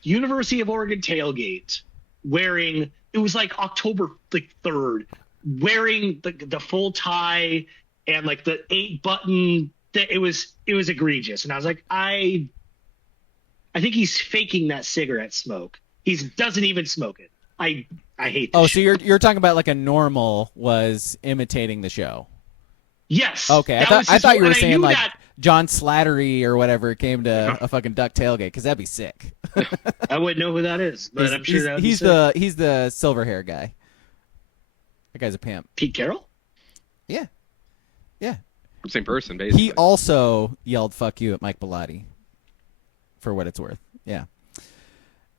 University of Oregon tailgate wearing, it was like October 3rd, wearing the full tie and like the 8-button. It was egregious. And I was like, I think he's faking that cigarette smoke. He doesn't even smoke it. I hate this. Oh, so you're talking about like a normal was imitating the show. Yes. Okay, I thought you were saying like John Slattery or whatever came to a fucking duck tailgate, because that'd be sick. I wouldn't know who that is, but I'm sure that he's the silver hair guy. That guy's a pimp. Pete Carroll? Yeah. Yeah. Same person, basically. He also yelled "fuck you" at Mike Bellotti, for what it's worth. Yeah.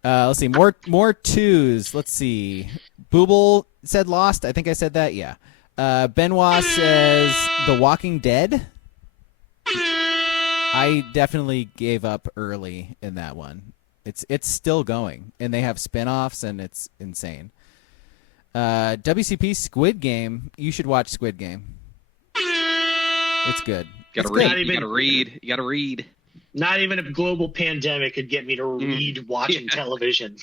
Let's see. More twos. Let's see. Booble said Lost. I think I said that. Yeah. Benoit says The Walking Dead. I definitely gave up early in that one. It's still going, and they have spinoffs, and it's insane. WCP Squid Game. You should watch Squid Game. It's good. You gotta read. Not even a global pandemic could get me to read watching television.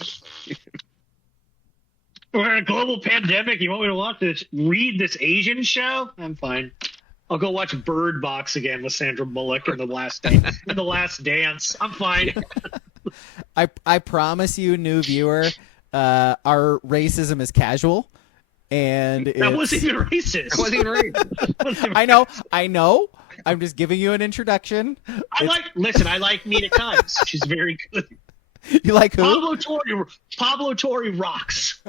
We're in a global pandemic. You want me to read this Asian show? I'm fine. I'll go watch Bird Box again with Sandra Bullock in the Last Dance. I'm fine. I promise you, new viewer, our racism is casual, and that wasn't even racist. I know. I'm just giving you an introduction. I like Mina Kimes. She's very good. You like who? Pablo Torre rocks.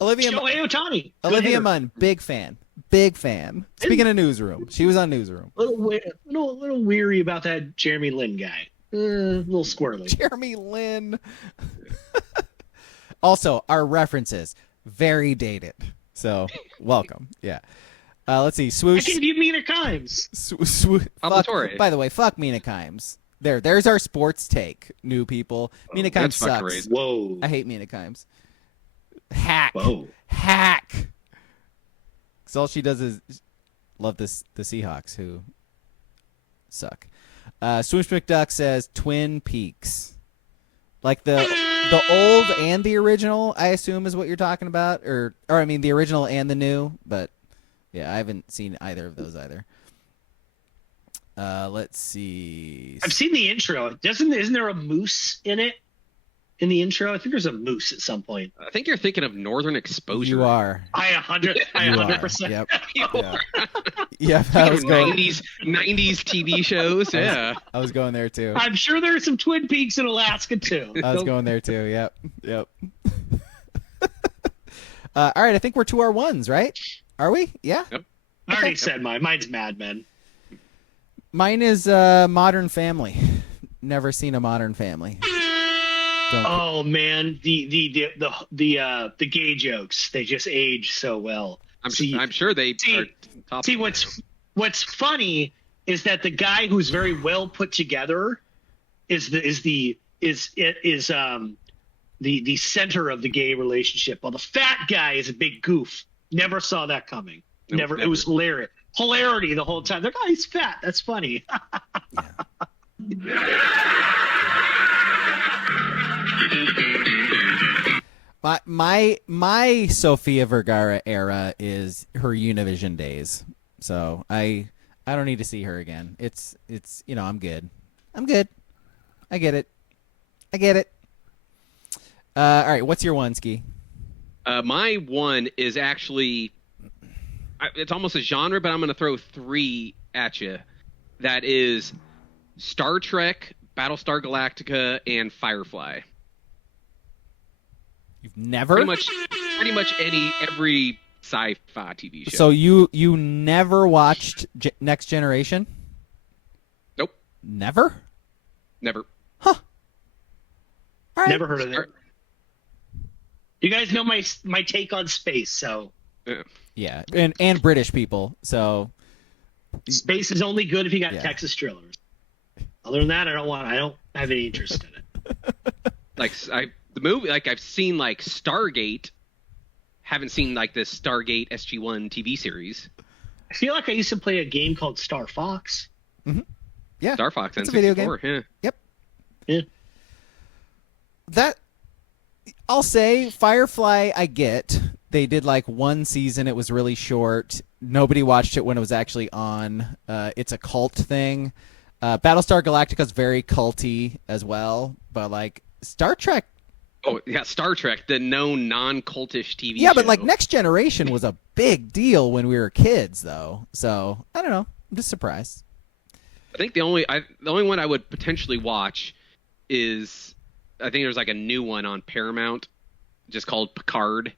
Olivia Shohei Ohtani. Olivia Munn, big fan. Big fan. Speaking of Newsroom, she was on Newsroom. Little weary about that Jeremy Lin guy. A little squirrely. Jeremy Lin. Also, our references, very dated. So, welcome. Yeah. Let's see. I Swoosh. gave you Mina Kimes. By the way, fuck Mina Kimes. There's our sports take, new people. Mina Kimes sucks. Crazy. Whoa. I hate Mina Kimes. Hack. Whoa. Hack. Because all she does is love the Seahawks, who suck. Swoosh McDuck says Twin Peaks. Like the old and the original, I assume is what you're talking about. Or I mean the original and the new. But, yeah, I haven't seen either of those either. Let's see. I've seen the intro. Isn't there a moose in it? In the intro, I think there's a moose at some point. I think you're thinking of Northern Exposure. You are. I 100%. Yep. Yeah. Yeah, I was going. 90s TV shows. Yeah. I was going there too. I'm sure there are some Twin Peaks in Alaska too. I was going there too. Yep. All right, I think we're to our ones, right? Are we? Yeah. Yep. I already said mine. Mine's Mad Men. Mine is Modern Family. Never seen a Modern Family. Oh man, the gay jokes, they just age so well. I'm sure they are top. See, what's funny is that the guy who's very well put together is the center of the gay relationship, while the fat guy is a big goof. Never saw that coming. Never. It was hilarious. Hilarity the whole time. The guy's fat. That's funny. My Sofia Vergara era is her Univision days. So I don't need to see her again. It's I'm good. I get it. All right, what's your one, Ski? My one is actually, it's almost a genre, but I'm going to throw three at you. That is Star Trek, Battlestar Galactica, and Firefly. You've never? Pretty much every sci-fi TV show. So you never watched Next Generation? Nope. Never? Never. Huh. All right. Never heard of it. You guys know my take on space, so. Yeah, and British people, so. Space is only good if you got Texas drillers. Other than that, I don't have any interest in it. The movie, I've seen Stargate. Haven't seen this Stargate SG-1 TV series. I feel like I used to play a game called Star Fox. Mm-hmm. Yeah, Star Fox. It's a video game. Yeah. Yep. Yeah. That I'll say, Firefly. I get they did one season. It was really short. Nobody watched it when it was actually on. It's a cult thing. Battlestar Galactica is very culty as well, but Star Trek. Oh yeah, Star Trek, the known non-cultish TV show. Yeah, but Next Generation was a big deal when we were kids, though. So I don't know. I'm just surprised. I think the only one I would potentially watch is, I think there's a new one on Paramount, just called Picard.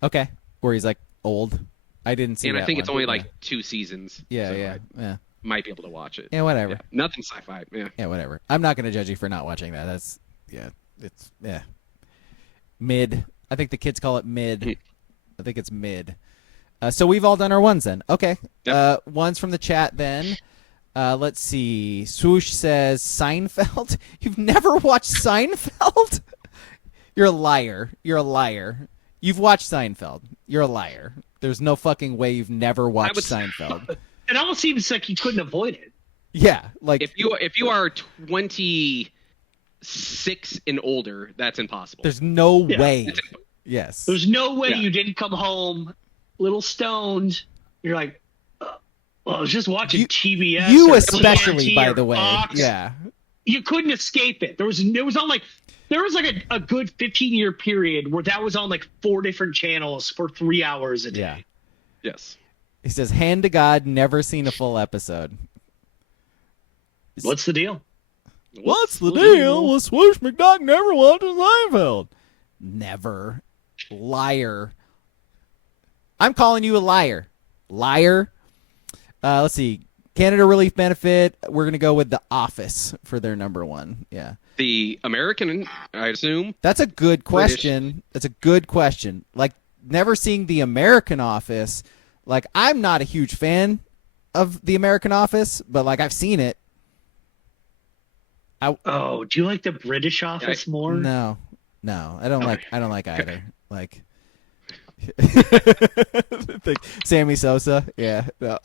Okay, where he's old. I didn't see. And that I think one. it's only 2 seasons. Yeah, so yeah. I might be able to watch it. Yeah, whatever. Yeah, nothing sci-fi. Yeah, whatever. I'm not gonna judge you for not watching that. That's mid. I think the kids call it mid. I think it's mid. So we've all done our ones then. Okay. Yep. Ones from the chat then. Let's see. Swoosh says Seinfeld. You've never watched Seinfeld? You're a liar. You've watched Seinfeld. You're a liar. There's no fucking way you've never watched Seinfeld. It almost seems like you couldn't avoid it. Yeah, if you are 26 and older, that's impossible. There's no way. Yes. There's no way you didn't come home a little stoned. You're like, well, I was just watching TBS. You especially, by the way. Fox. Yeah. You couldn't escape it. There was on a good 15-year period where that was on 4 different channels for 3 hours a day. Yeah. Yes. He says, hand to God, never seen a full episode. What's the deal? What's the deal with Swoosh McDuck never watched Seinfeld? Never. Liar. I'm calling you a liar. Liar. Let's see. Canada Relief Benefit, we're going to go with The Office for their number one. Yeah. The American, I assume. That's a good question. That's a good question. Like, never seeing The American Office. Like, I'm not a huge fan of The American Office, but, like, I've seen it. Do you like the British Office more? No. I don't like either. Like, Sammy Sosa. Yeah. No.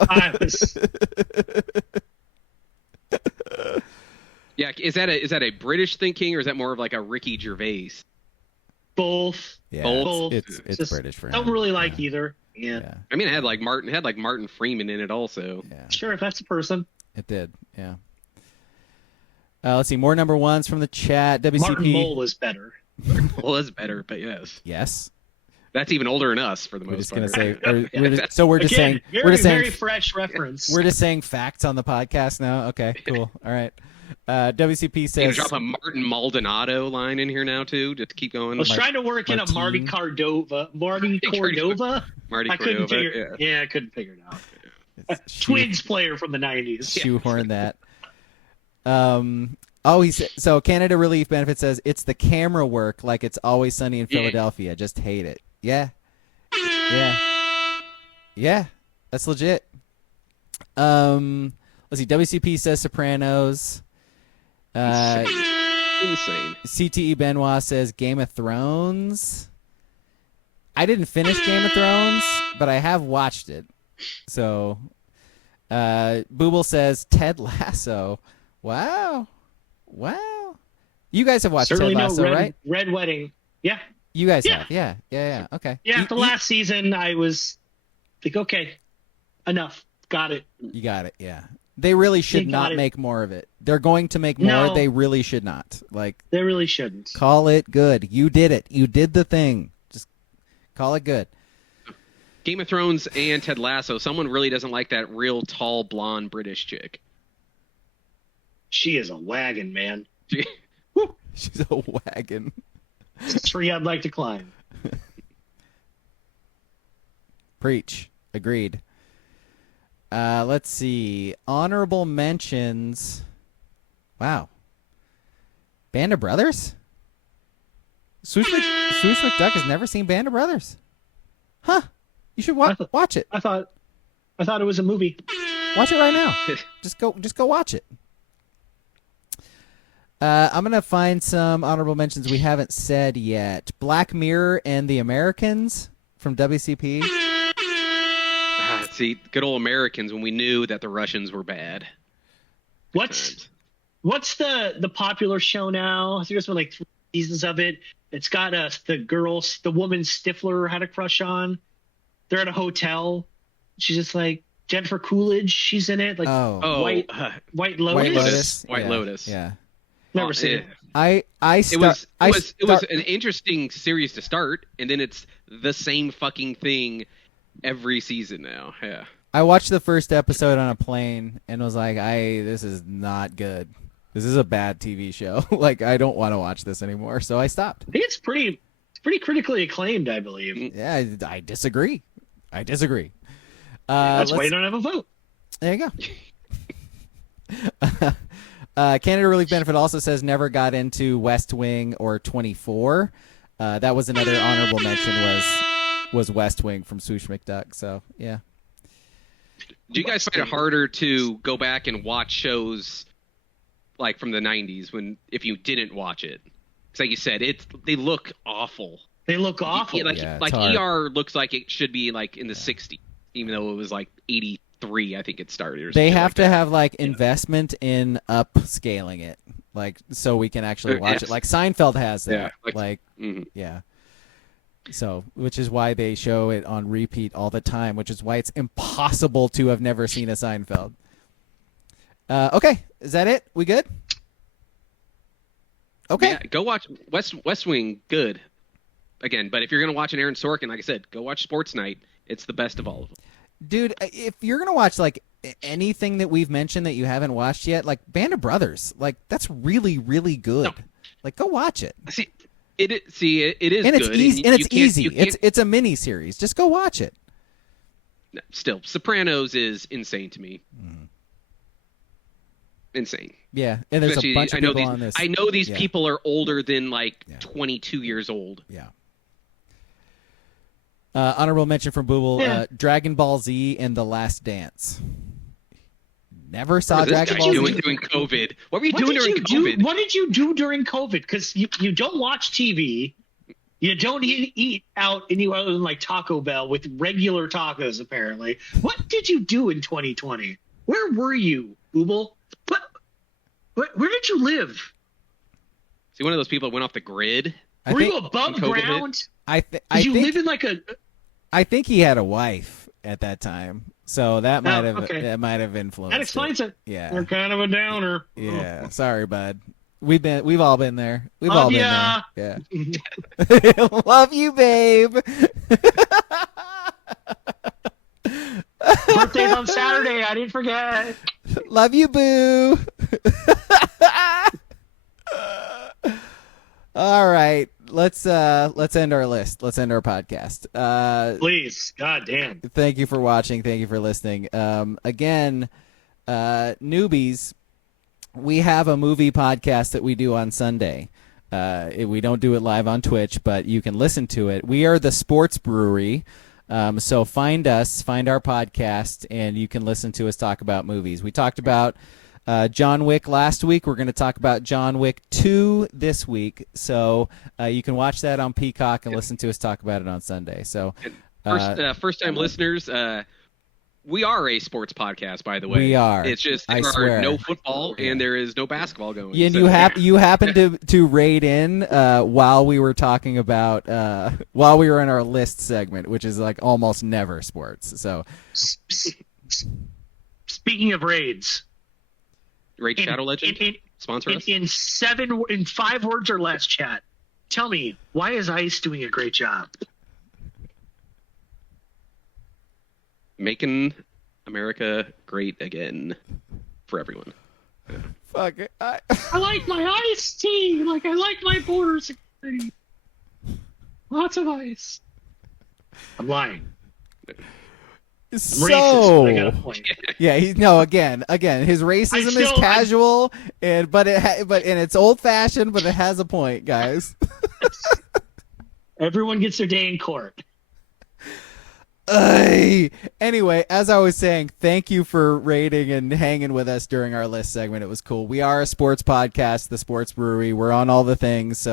Yeah, is that a British thinking, or is that more of like a Ricky Gervais? Both. Yeah, Both. It's British for him. Don't really like either. Yeah. I mean, it had like Martin Freeman in it also. Yeah. Sure, if that's a person. It did. Yeah. Let's see more number ones from the chat. WCP Martin Mull was better. Was better, but yes. Yes. That's even older than us for the most part. We're just saying very fresh reference. We're just saying facts on the podcast now. Okay, cool. All right. WCP says. Can you drop a Martin Maldonado line in here now too? Just to keep going. I was trying to work in a Marty Cordova. Marty Cordova. I couldn't figure. I couldn't figure it out. Twins player from the 90s. Shoehorn that. So Canada Relief Benefit says it's the camera work, like It's Always Sunny in Philadelphia. Just hate it. Yeah. That's legit. Let's see. WCP says Sopranos. Insane. CTE Benoit says Game of Thrones. I didn't finish Game of Thrones, but I have watched it. So, Booble says Ted Lasso. Wow. You guys have watched Certainly Ted Lasso, right? Red Wedding. Yeah. You guys have. Yeah. Okay. Yeah, the last season I was like, okay, enough. Got it. You got it, yeah. They really should not make more of it. They're going to make more. No. They really should not. Like, they really shouldn't. Call it good. You did it. You did the thing. Just call it good. Game of Thrones and Ted Lasso. Someone really doesn't like that real tall blonde British chick. She is a wagon, man. She's a wagon. It's a tree I'd like to climb. Preach. Agreed. Let's see. Honorable mentions. Wow. Band of Brothers? Swoosh McDuck has never seen Band of Brothers. Huh. You should watch it. I thought it was a movie. Watch it right now. Just go watch it. I'm going to find some honorable mentions we haven't said yet. Black Mirror and The Americans from WCP. See, good old Americans when we knew that the Russians were bad. What's the popular show now? I think there's been like 3 seasons of it. It's got the woman Stifler had a crush on. They're at a hotel. She's just like Jennifer Coolidge. She's in it. Like White Lotus. White Lotus. Yeah. Never seen it. It was an interesting series to start, and then it's the same fucking thing every season now. Yeah. I watched the first episode on a plane and was like, this is not good. This is a bad TV show. Like, I don't want to watch this anymore, so I stopped. I think it's pretty critically acclaimed, I believe. Yeah, I disagree. That's why you don't have a vote. There you go. Canada Relief Benefit also says never got into West Wing or 24. That was another honorable mention was West Wing from Swoosh McDuck. So, yeah. Do you guys find it harder to go back and watch shows like from the 90s if you didn't watch it? Because like you said, they look awful. They look awful. Yeah, like ER looks like it should be like in the 60s, even though it was like 83, I think it started. Or they have to have like investment in upscaling it, like so we can actually watch it. Like Seinfeld has that. Yeah. So, which is why they show it on repeat all the time, which is why it's impossible to have never seen a Seinfeld. Okay, is that it? We good? Okay. Yeah, go watch West Wing. Good. Again, but if you're gonna watch an Aaron Sorkin, like I said, go watch Sports Night. It's the best of all of them. Dude, if you're gonna watch like anything that we've mentioned that you haven't watched yet, like Band of Brothers, like that's really, really good. No. Like, go watch it. See, It is and it's good. easy. And it's easy. You can't, It's a mini series. Just go watch it. still, Sopranos is insane to me. Insane. Yeah, and there's a bunch of people on this. I know these people are older than like 22 years old. Yeah. Honorable mention from Booble, Dragon Ball Z and The Last Dance. Never saw Dragon Ball Z. During COVID? What were you doing during COVID? What did you do during COVID? Because you don't watch TV. You don't eat out anywhere other than like Taco Bell with regular tacos, apparently. What did you do in 2020? Where were you, Booble? Where did you live? Is he one of those people that went off the grid? Were you above ground? Did you live in like a... I think he had a wife at that time, so that might have influenced. That explains it. Yeah, they're kind of a downer. Yeah, sorry, bud. We've all been there. We've all been there. Yeah. Love you, babe. Birthday's on Saturday. I didn't forget. Love you, boo. All right, let's end our list. Let's end our podcast. Please, God damn. Thank you for watching. Thank you for listening. Again, newbies, we have a movie podcast that we do on Sunday. We don't do it live on Twitch, but you can listen to it. We are the Sports Brewery. So find us, find our podcast, and you can listen to us talk about movies. We talked about John Wick last week. We're going to talk about John Wick 2 this week. So you can watch that on Peacock and listen to us talk about it on Sunday. So first-time listeners, we are a sports podcast, by the way. We are. It's just there are no football and there is no basketball going. Yeah, and you happened to raid in while we were talking about while we were in our list segment, which is like almost never sports. So speaking of raids, Raid Shadow Legend sponsor us in 5 words or less. Chat, tell me, why is ICE doing a great job? Making America great again for everyone. Yeah. Fuck it. I like my ice tea. Like I like my border security. Lots of ice. I'm lying. I'm racist, but I got a point. Yeah, again, his racism is casual, but it's old fashioned, but it has a point, guys. Everyone gets their day in court. Anyway, as I was saying, thank you for rating and hanging with us during our list segment. It was cool. We are a sports podcast, the Sports Brewery. We're on all the things,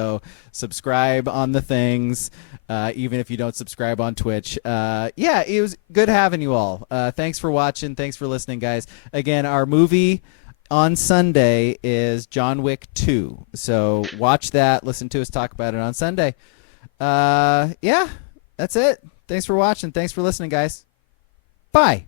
subscribe on the things, even if you don't subscribe on Twitch. It was good having you all. Thanks for watching. Thanks for listening, guys. Again, our movie on Sunday is John Wick 2. So watch that. Listen to us talk about it on Sunday. That's it. Thanks for watching. Thanks for listening, guys. Bye.